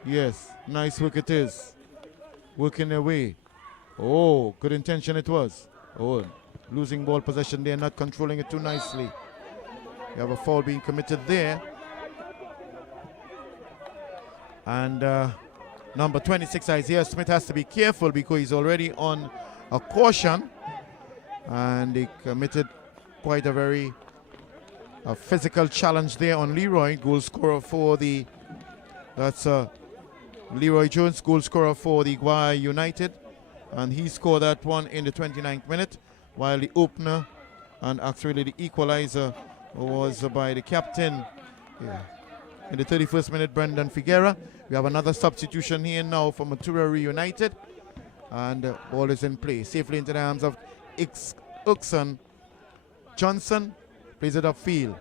Yes, nice work it is. Working their way. Oh, good intention it was. Oh, losing ball possession there, not controlling it too nicely. You have a foul being committed there. And number 26, Isaiah Smith, has to be careful because he's already on a caution. And he committed quite a very physical challenge there on Leroy, goal scorer for the, that's Leroy Jones, goal scorer for the Guaya United. And he scored that one in the 29th minute, while the opener and actually the equalizer was by the captain in the 31st minute, Brendan Figuera. We have another substitution here now for Mathura Reunited, and the ball is in play safely into the hands of Uxon. Johnson plays it upfield.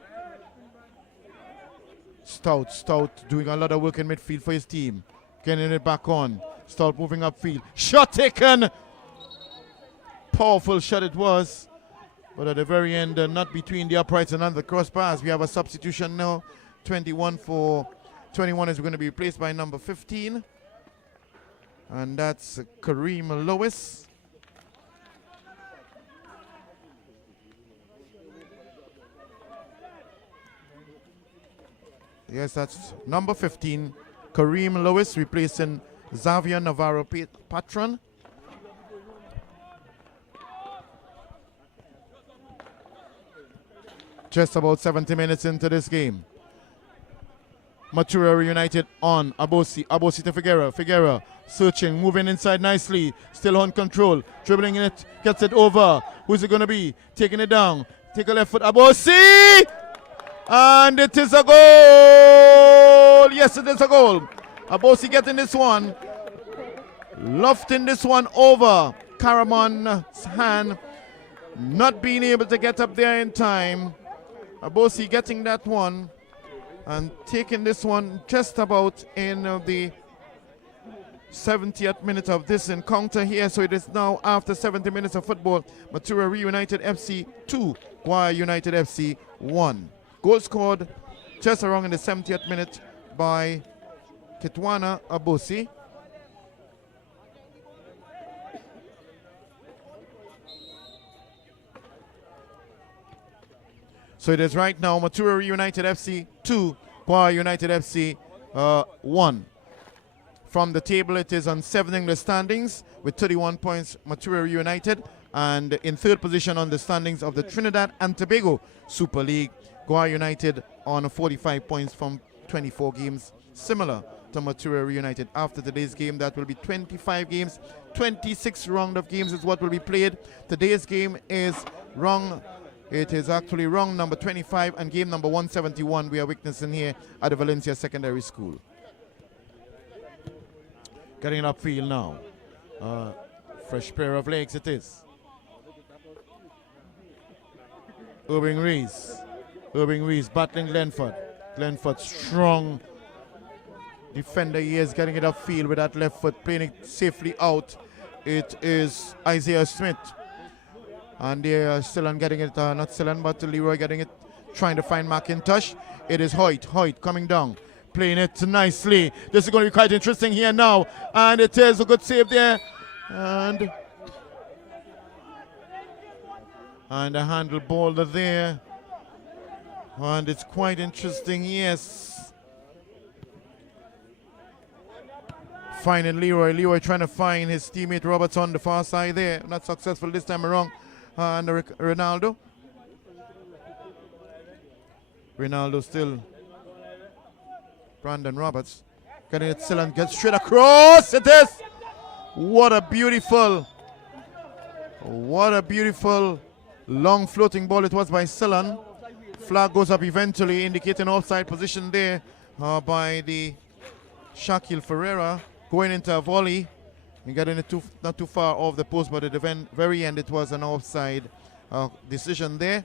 Stout doing a lot of work in midfield for his team, getting it back on. Stout moving upfield. Shot taken. Powerful shot it was, but at the very end, not between the uprights and under the crossbars. We have a substitution now. 21 is going to be replaced by number 15, and that's Kareem Lewis. Yes, that's number 15, Kareem Lewis, replacing Xavier Navarro Patron. Just about 70 minutes into this game. Mathura United on Abosi to Figuera searching, moving inside nicely, still on control, dribbling it, gets it over. Who's it going to be? Taking it down, take a left foot, Abosi! And it is a goal! Yes, it is a goal. Abosi getting this one, lofting this one over Karaman's hand, not being able to get up there in time. Abosi getting that one and taking this one just about in the 70th minute of this encounter here. So it is now after 70 minutes of football. Mathura Reunited FC 2, Guaya United FC 1. Goal scored just around in the 70th minute by Kitwana Abosi. So it is right now Mathura United FC 2, Guaya United FC 1. From the table, it is on 7th the standings with 31 points, Mathura United, and in 3rd position on the standings of the Trinidad and Tobago Super League, Guaya United on 45 points from 24 games, similar to Mathura United. After today's game, that will be 25 games. 26 round of games is what will be played. Today's game is it is actually round number 25 and game number 171 we are witnessing here at the Valencia Secondary School. Getting it upfield now. Fresh pair of legs it is. Irving Rees battling Glenford. Glenford strong defender he is, getting it upfield with that left foot, playing it safely out. It is Isaiah Smith. And they are still on getting it, not still on, but Leroy getting it, trying to find McIntosh. It is Hoyt coming down, playing it nicely. This is going to be quite interesting here now. And it is a good save there. And a handle ball there. And it's quite interesting, yes. Finding Leroy trying to find his teammate Roberts on the far side there. Not successful this time around. And Ronaldo still. Brandon Roberts getting it still and gets straight across. It is. What a beautiful long floating ball it was by Sillon. Flag goes up eventually, indicating offside position there by the Shaquille Ferreira, going into a volley. getting it not too far off the post, but at the very end it was an offside decision there.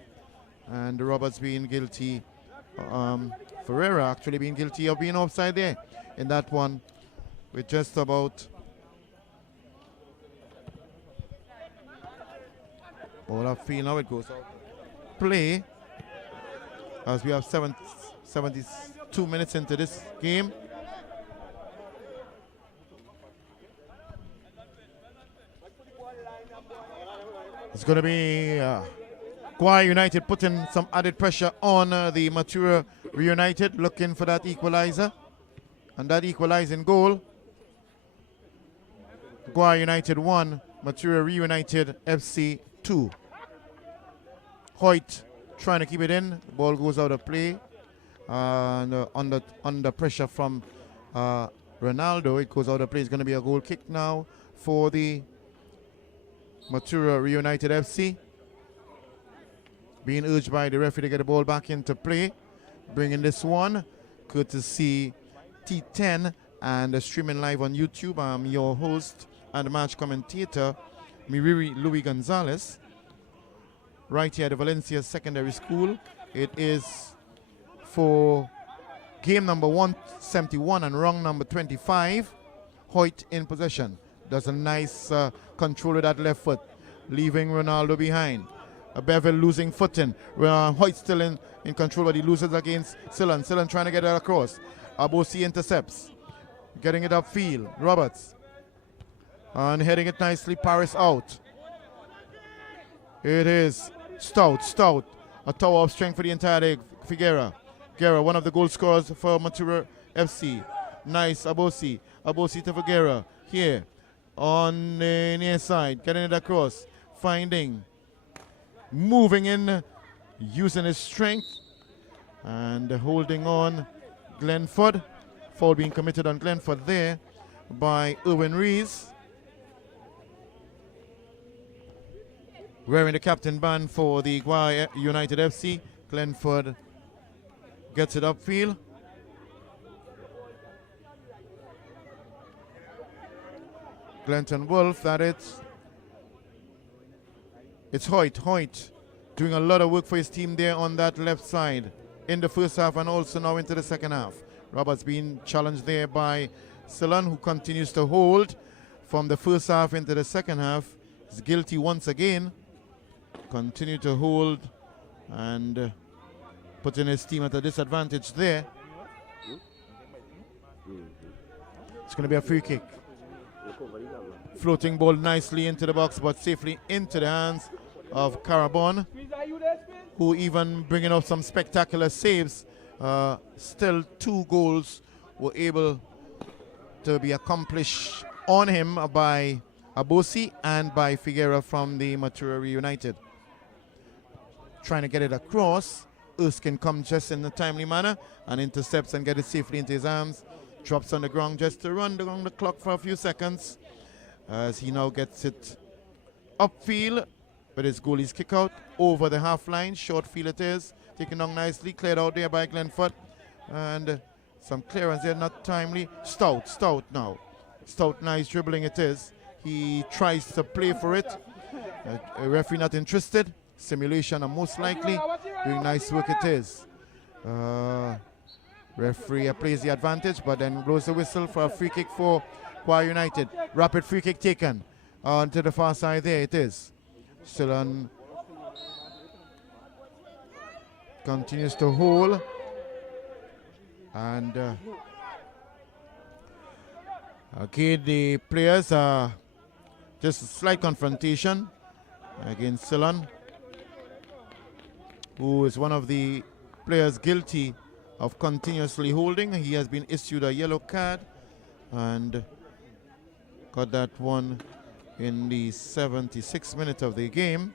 And Roberts being guilty, Ferreira actually being guilty of being offside there in that one with just about all I feel now it goes out. Play as we have 72 minutes into this game. It's going to be Guaya United putting some added pressure on the Mathura Reunited, looking for that equalizer. And that equalizing goal, Guaya United 1, Mathura Reunited FC 2. Hoyt trying to keep it in. The ball goes out of play. And under pressure from Ronaldo, it goes out of play. It's going to be a goal kick now for the Mathura Reunited FC. Being urged by the referee to get the ball back into play. Bringing this one, courtesy T10 and streaming live on YouTube. I'm your host and match commentator, Miriri Louis Gonzalez. Right here at the Valencia Secondary School. It is for game number 171 and rung number 25. Hoyt in possession. Does a nice control of that left foot, leaving Ronaldo behind. Bevel losing footing. Hoyt still in control, but he loses against Silan. Silan trying to get it across. Abosi intercepts. Getting it upfield. Roberts. And heading it nicely. Paris out. It is Stout. A tower of strength for the entire day. Figuera, one of the goal scorers for Mathura FC. Nice, Abosi. Abosi to Figuera. Here. On the near side. Getting it across. Finding. Moving in. Using his strength. And holding on. Glenford. Foul being committed on Glenford there by Erwin Rees. Wearing the captain band for the Guaya United FC. Glenford gets it upfield. Glenton Wolf, that it's Hoyt doing a lot of work for his team there on that left side in the first half and also now into the second half. Roberts being challenged there by Silan, who continues to hold from the first half into the second half. He's guilty once again. Continue to hold and putting his team at a disadvantage there. It's going to be a free kick. Floating ball nicely into the box, but safely into the hands of Carabon, who even bringing up some spectacular saves. Still 2 goals were able to be accomplished on him by Abosi and by Figuera from the Mathura United. Trying to get it across. Erskine comes just in a timely manner and intercepts and gets it safely into his arms. Drops on the ground just to run down the clock for a few seconds as he now gets it upfield. But his goalie's kick out over the half line. Short field it is. Taken down nicely. Cleared out there by Glenford. And some clearance there, not timely. Stout now. Stout, nice dribbling it is. He tries to play for it. A referee not interested. Simulation and most likely doing nice work it is. Referee plays the advantage, but then blows the whistle for a free kick for Guaya United. Rapid free kick taken onto the far side there it is. Silan continues to hold. And again the players are just a slight confrontation against Silan, who is one of the players guilty of continuously holding. He has been issued a yellow card and got that one in the 76th minute of the game.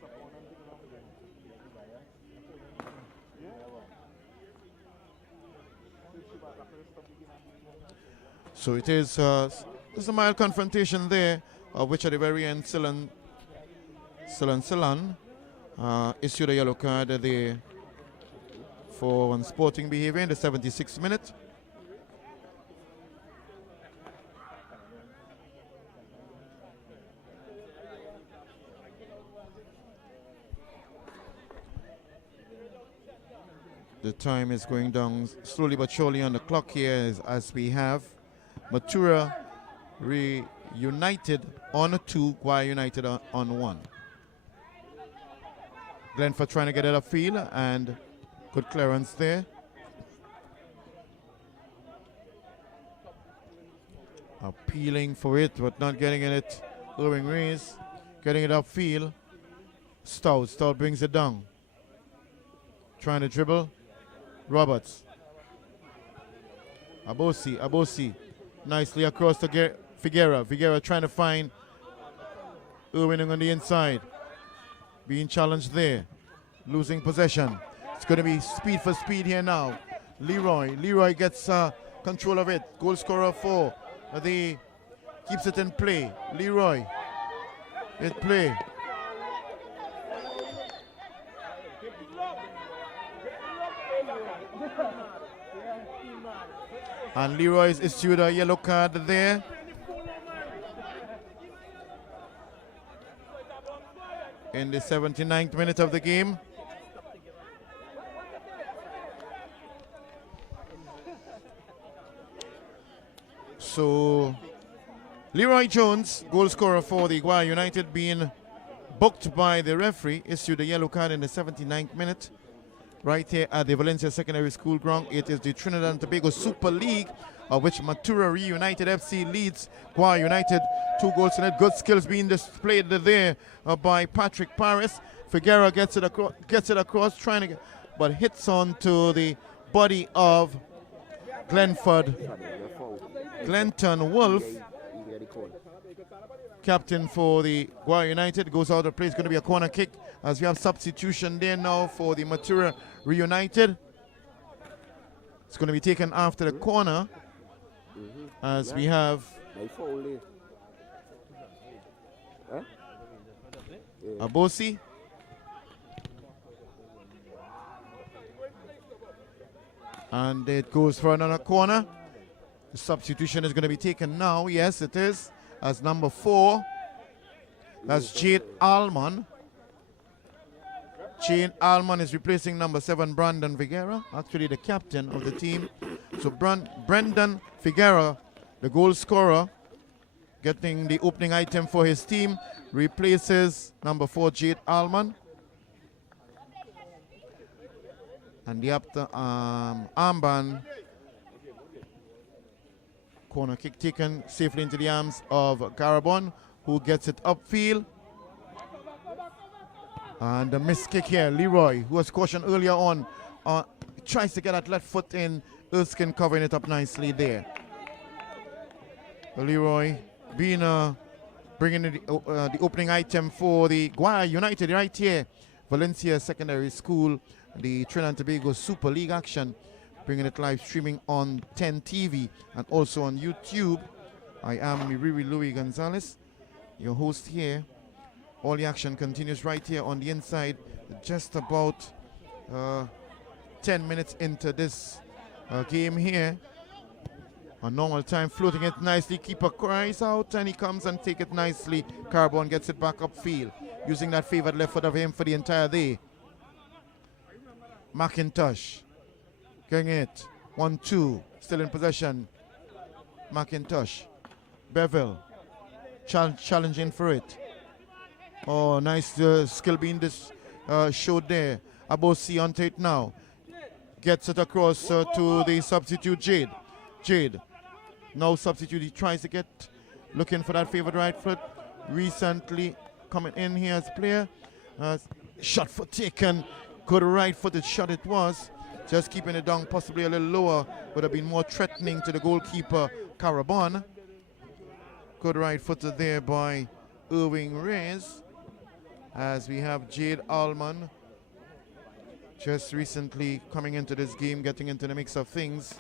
So it is there's a mild confrontation there, which at the very end Silan issued a yellow card there for unsporting behavior in the 76th minute. The time is going down slowly but surely on the clock here as we have Mathura reunited on 2, Guaya United on 1. Glenford trying to get it upfield and good clearance there. Appealing for it but not getting it. Irving Reyes getting it upfield. Stout brings it down. Trying to dribble. Roberts. Abosi. Nicely across to Figuera. Figuera trying to find Irwin on the inside. Being challenged there. Losing possession. It's going to be speed for speed here now. Leroy gets control of it. Goal scorer for the keeps it in play. Leroy. It play. And Leroy is issued a yellow card there. In the 79th minute of the game. So Leroy Jones, goal scorer for the Guaya United, being booked by the referee, issued a yellow card in the 79th minute. Right here at the Valencia Secondary School ground. It is the Trinidad and Tobago Super League, of which Mathura Reunited FC leads Guaya United 2 goals to net. Good skills being displayed there by Patrick Paris. Figuera gets it across, trying to but hits on to the body of Glenford. Glenton Wolf, captain for the Guaya United, goes out of play. It's going to be a corner kick as we have substitution there now for the Mathura Reunited. It's going to be taken after the corner as we have Abosi. And it goes for another corner. The substitution is going to be taken now. Yes, it is. As number 4. That's Jade Almond. Jade Almond is replacing number 7, Brandon Figuera, actually the captain of the team. So Brendan Figuera, the goal scorer, getting the opening item for his team, replaces number 4, Jade Almond. And the armband corner kick taken safely into the arms of Carabon, who gets it upfield. And the missed kick here, Leroy, who was cautioned earlier on, tries to get that left foot in. Erskine covering it up nicely there. Leroy being bringing the opening item for the Guaya United right here. Valencia Secondary School, the Trinidad and Tobago Super League action, bringing it live streaming on 10 TV and also on YouTube. I am Miriri Louis Gonzalez, your host here. All the action continues right here on the inside, just about 10 minutes into this game here. On normal time, floating it nicely. Keeper cries out and he comes and take it nicely. Carbon gets it back upfield, using that favored left foot of him for the entire day. McIntosh getting it. 1-2, still in possession. McIntosh. Bevel challenging for it. Oh, nice skill being showed there. Abosi onto it now. Gets it across to the substitute Jade. Now substitute, he tries to get, looking for that favored right foot. Recently coming in here as player. Shot foot taken. Good right footed shot it was. Just keeping it down, possibly a little lower. Would have been more threatening to the goalkeeper, Carabon. Good right footed there by Irving Reyes. As we have Jade Almond just recently coming into this game, getting into the mix of things.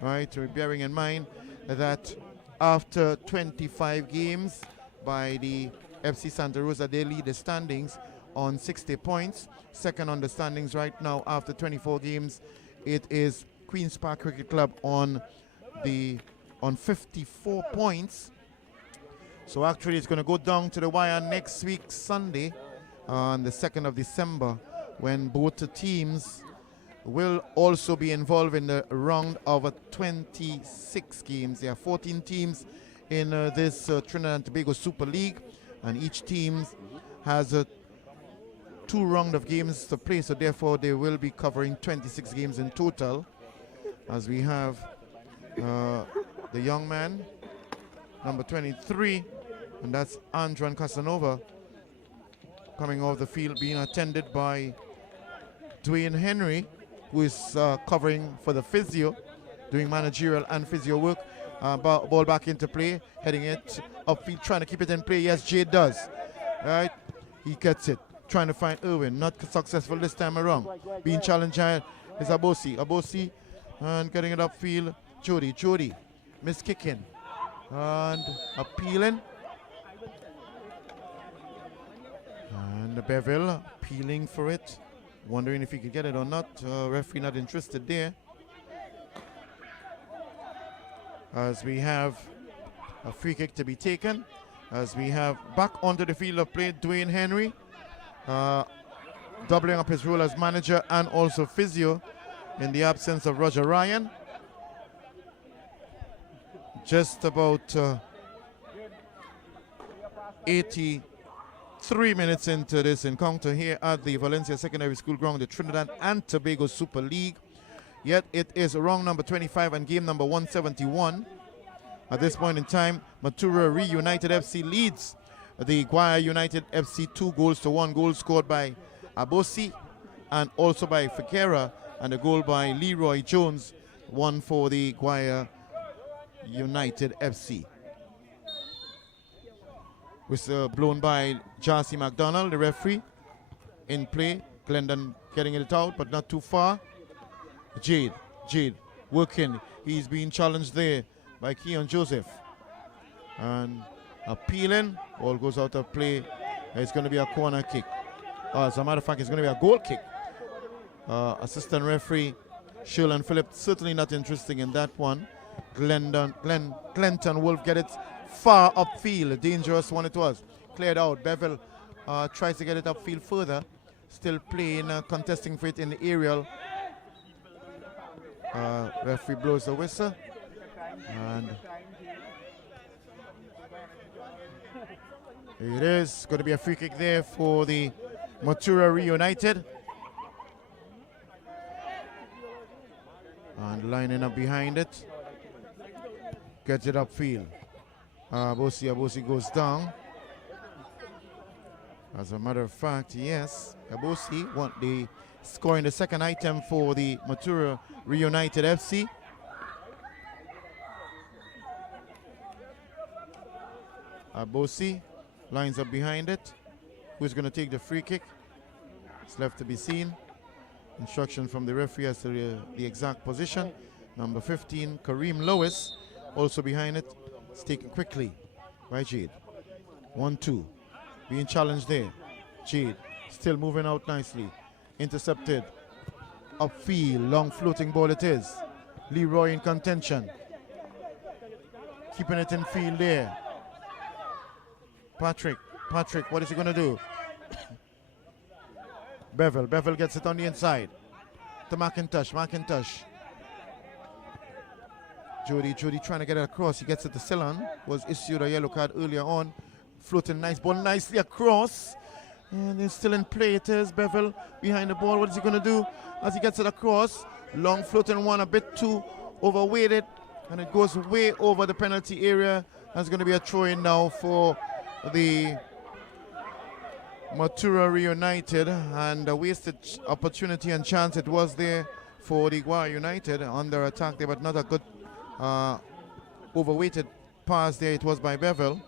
Right, we're bearing in mind that after 25 games by the FC Santa Rosa, they lead the standings on 60 points. Second on the standings right now after 24 games, it is Queen's Park Cricket Club on 54 points. So actually it's going to go down to the wire next week, Sunday, on the 2nd of December, when both the teams will also be involved in the round of 26 games. There are 14 teams in this Trinidad and Tobago Super League, and each team has 2 rounds of games to play, so therefore they will be covering 26 games in total. As we have the young man, number 23, and that's Andron Casanova, coming off the field, being attended by Dwayne Henry, who is covering for the physio, doing managerial and physio work. Ball back into play, heading it upfield, trying to keep it in play. Yes, Jade does. Right, he gets it, trying to find Irwin. Not successful this time around. Being challenged is Abosi, and getting it upfield. Jody, miss kicking, and appealing. And Bevel peeling for it, wondering if he could get it or not. Referee not interested there. As we have a free kick to be taken. As we have back onto the field of play Dwayne Henry, doubling up his role as manager and also physio in the absence of Roger Ryan. Just about 83 minutes into this encounter here at the Valencia Secondary School ground, the Trinidad and Tobago Super League. Yet it is round number 25 and game number 171. At this point in time, Mathura Reunited FC leads the Guaya United FC 2-1 goal scored by Abosi and also by Figuera, and a goal by Leroy Jones, one for the Guaya United FC. Whistle blown by Jarcy McDonald, the referee. In play, Glendon getting it out, but not too far. Jade working. He's being challenged there by Keon Joseph. And appealing, ball goes out of play. It's going to be a corner kick. As a matter of fact, it's going to be a goal kick. Assistant referee Sherlon Phillips certainly not interested in that one. Clinton Wolf get it far upfield. A dangerous one it was. Cleared out. Bevel tries to get it upfield further. Still playing, contesting for it in the aerial. Referee blows the whistle. And it is going to be a free kick there for the Mathura Reunited. And lining up behind it. Gets it upfield. Abosi goes down. As a matter of fact, yes, Abosi want the scoring the second item for the Mathura Reunited FC. Abosi lines up behind it. Who's going to take the free kick? It's left to be seen. Instruction from the referee as to the exact position. Number 15, Kareem Lewis, also behind it. It's taken quickly by Jade. 1-2. Being challenged there. Jade still moving out nicely. Intercepted. Upfield, long floating ball it is. Leroy in contention. Keeping it in field there. Patrick, what is he going to do? Bevel gets it on the inside. To McIntosh. Jody trying to get it across. He gets it to Ceylon. Was issued a yellow card earlier on. Floating nice ball nicely across. And it's still in play. It is Bevel behind the ball. What is he going to do as he gets it across? Long floating one, a bit too overweighted. And it goes way over the penalty area. That's going to be a throw-in now for the Mathura Reunited, and a wasted opportunity and chance it was there for the Guaya United under attack there, but not a good overweighted pass there. It was by Bevel.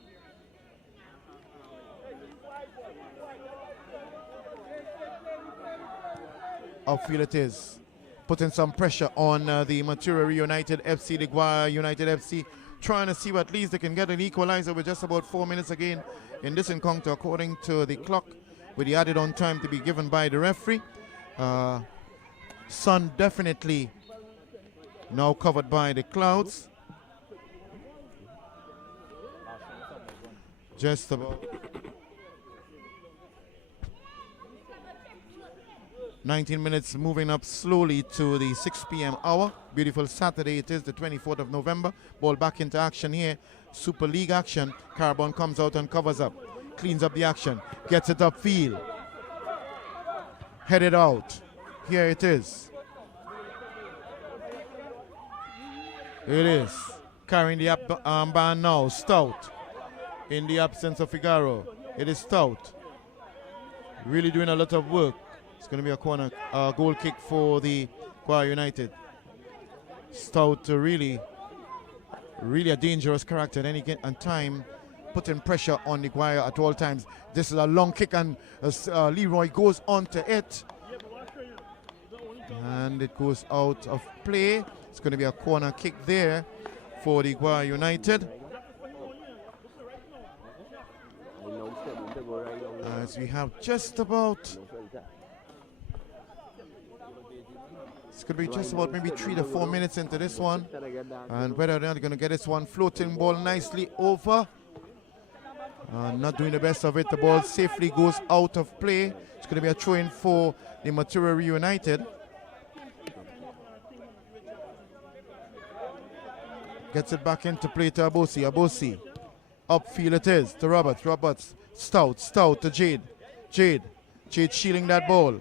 Outfield it is, putting some pressure on the Mathura Reunited FC, the Guaya United FC, trying to see what at least they can get an equalizer with just about 4 minutes again in this encounter according to the clock, with the added on time to be given by the referee. Sun definitely now covered by the clouds. Just about. 19 minutes moving up slowly to the 6 p.m. hour. Beautiful Saturday it is, the 24th of November. Ball back into action here. Super League action. Carbon comes out and covers up. Cleans up the action. Gets it upfield. Headed out. Here it is. It is. Carrying the armband now. Stout. In the absence of Figaro. It is Stout. Really doing a lot of work. It's going to be a corner goal kick for the Guaya United. Stout really a dangerous character at any time, putting pressure on the Guaya at all times. This is a long kick and Leroy goes onto it. And it goes out of play. It's going to be a corner kick there for the Guaya United. As we have just about, it's going to be just about maybe 3 to 4 minutes into this one. And whether they're going to get this one, floating ball nicely over. Not doing the best of it. The ball safely goes out of play. It's going to be a throw-in for the Mathura Reunited. Gets it back into play to Abosi. Abosi. Upfield it is to Roberts. Roberts. Stout to Jade. Jade shielding that ball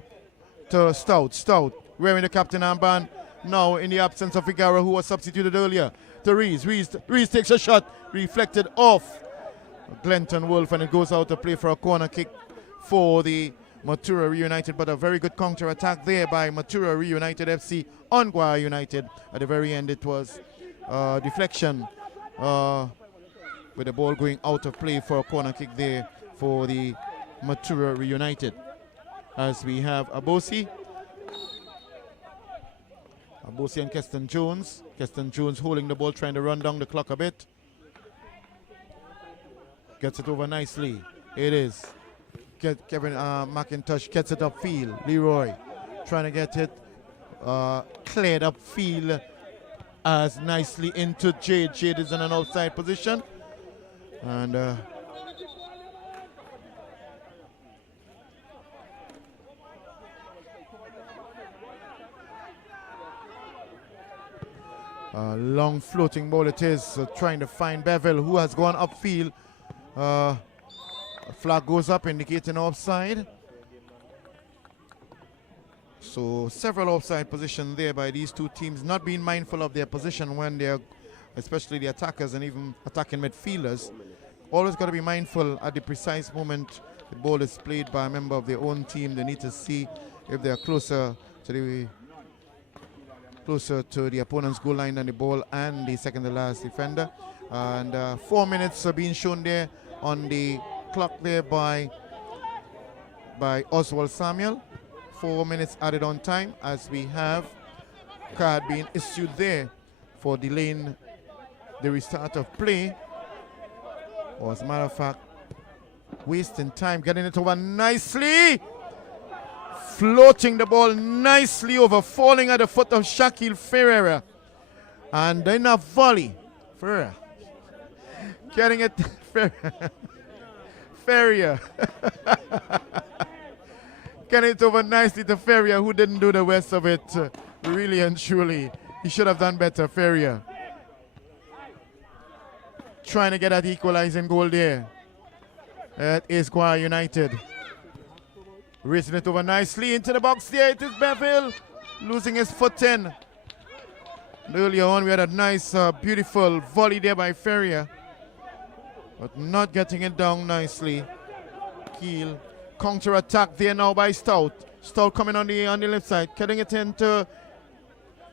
to Stout wearing the captain armband now in the absence of Figaro, who was substituted earlier, to Rees. Rees takes a shot, reflected off Glenton Wolf, and it goes out to play for a corner kick for the Mathura Reunited, but a very good counter attack there by Mathura Reunited FC on Guaya United. At the very end it was deflection with the ball going out of play for a corner kick there for the Mathura Reunited. As we have Abosi and Keston Jones. Keston Jones holding the ball, trying to run down the clock a bit. Gets it over nicely. It is. Kevin McIntosh gets it upfield. Leroy trying to get it cleared upfield as nicely into Jade. Jade is in an outside position. And long floating ball it is, trying to find Bevel, who has gone upfield. Flag goes up indicating offside. So several offside positions there by these two teams, not being mindful of their position when they're, especially the attackers and even attacking midfielders. Always got to be mindful at the precise moment the ball is played by a member of their own team. They need to see if they're closer to the opponent's goal line than the ball and the second to last defender. And 4 minutes are being shown there on the clock there by Oswald Samuel. 4 minutes added on time as we have card being issued there for delaying the restart of play. Or as a matter of fact, wasting time, getting it over nicely. Floating the ball nicely over, falling at the foot of Shaquille Ferreira. And then a volley. Ferreira. Getting it, Ferreira. Getting it over nicely to Ferreira, who didn't do the rest of it. Really and truly. He should have done better, Ferreira. Trying to get that equalizing goal there. That is Guaya United. Racing it over nicely into the box there. It is Bevel losing his footing. Earlier on we had a nice, beautiful volley there by Ferrier, but not getting it down nicely. Keel. Counter attack there now by Stout. Stout coming on the left side, getting it into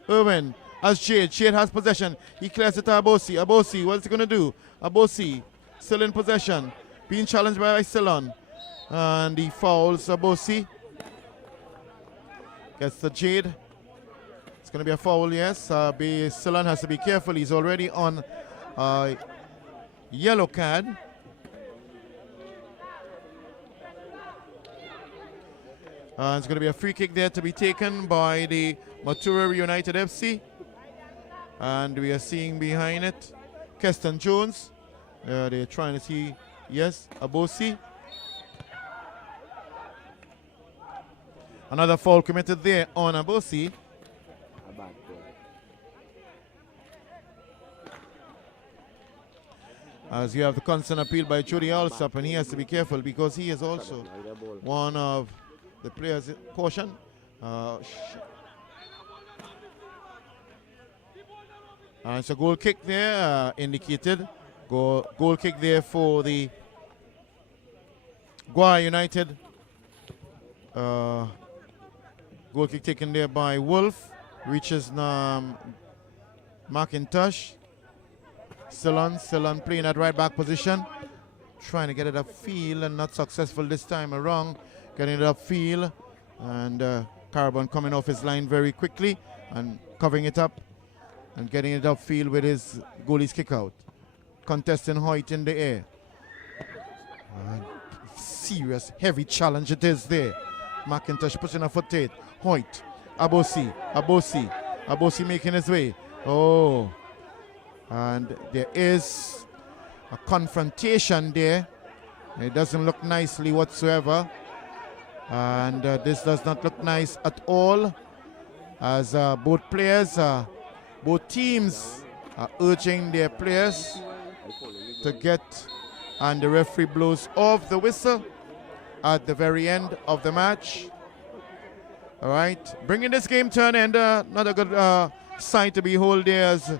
Irwin. As Jade has possession. He clears it to Abosi. Abosi, what's he going to do? Abosi still in possession. Being challenged by Isilon. And he fouls Abosi. Gets the Jade. It's going to be a foul, yes. Isilon has to be careful. He's already on a yellow card. It's going to be a free kick there to be taken by the Mathura United FC. And we are seeing behind it Keston Jones. They're trying to see, yes, Abosi. Another foul committed there on Abosi. A bad ball. As you have the constant appeal by Jody Alsop, and he has to be careful because he is also one of the players. Caution. It's a goal kick there, indicated. Goal kick there for the Guaya United. Goal kick taken there by Wolf. Reaches McIntosh. Still on playing at right back position. Trying to get it upfield and not successful this time around. Getting it upfield. And Carbon coming off his line very quickly and covering it up and getting it upfield with his goalie's kick out. Contesting Hoyt in the air. Serious, heavy challenge it is there. McIntosh pushing a foot to it. Hoyt, Abosi making his way. Oh, and there is a confrontation there. It doesn't look nicely whatsoever. And this does not look nice at all, as both teams are urging their players to get, and the referee blows off the whistle at the very end of the match. All right, bringing this game to an end. Not a good sight to behold there, as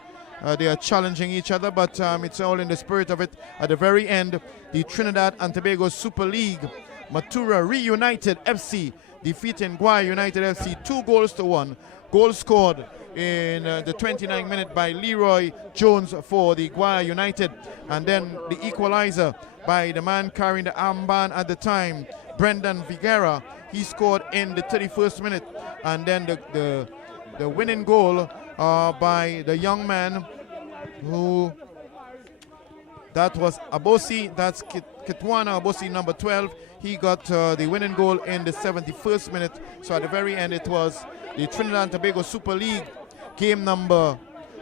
they are challenging each other, but it's all in the spirit of it. At the very end, the Trinidad and Tobago Super League, Mathura Reunited FC defeating Guaya United FC 2-1. Goal scored in the 29th minute by Leroy Jones for the Guaya United, and then the equalizer by the man carrying the armband at the time, Brendan Figuera. He scored in the 31st minute, and then the winning goal by the young man who, that was Abosi, that's Kitwana Abosi, number 12. He got the winning goal in the 71st minute. So at the very end, it was the Trinidad and Tobago Super League game number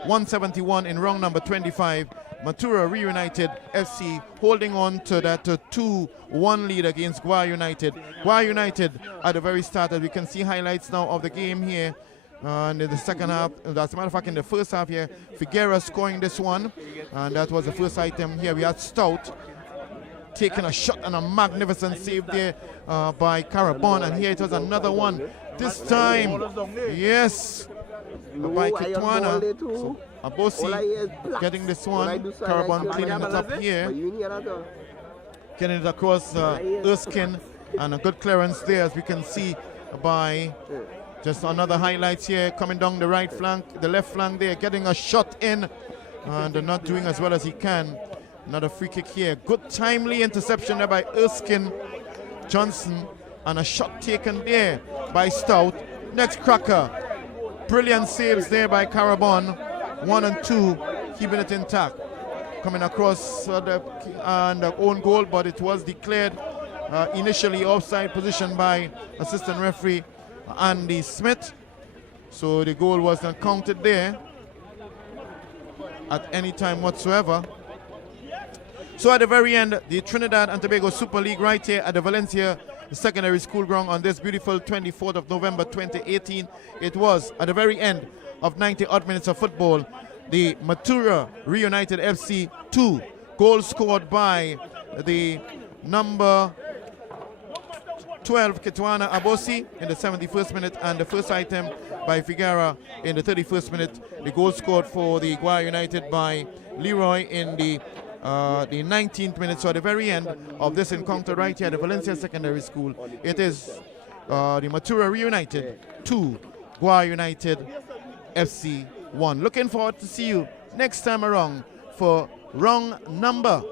171 in round number 25. Mathura Reunited FC holding on to that 2-1 lead against Guaya United. Guaya United at the very start, as we can see highlights now of the game here. And in the second half, as a matter of fact, in the first half here, Figuera scoring this one. And that was the first item here. We had Stout taking a shot and a magnificent save there by Carabon. And here it was another one. This time, yes, by Kitwana. So Abosi getting this one. Carabon cleaning it up here. Getting it across Erskine. And a good clearance there, as we can see by just another highlights here. Coming down the right flank, the left flank there. Getting a shot in. And not doing as well as he can. Another free kick here. Good timely interception there by Erskine Johnson. And a shot taken there by Stout. Next cracker. Brilliant saves there by Carabon. 1 and 2. Keeping it intact. Coming across the own goal, but it was declared initially offside position by assistant referee Andy Smith. So the goal was not counted there at any time whatsoever. So at the very end, the Trinidad and Tobago Super League right here at the Valencia Secondary School Ground on this beautiful 24th of November 2018. It was at the very end of 90 odd minutes of football. The Mathura Reunited FC 2, goal scored by the number 12 Kitwana Abosi in the 71st minute, and the first item by Figuera in the 31st minute. The goal scored for the Guaya United by Leroy in the 19th minute. So at the very end of this encounter right here at the Valencia Secondary School, it is the Mathura Reunited 2, Guaya United FC 1. Looking forward to see you next time around for round number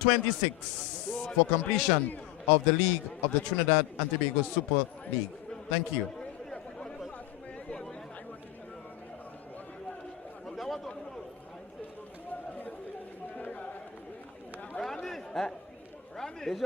26 for completion of the League of the Trinidad and Tobago Super League. Thank you. Randy?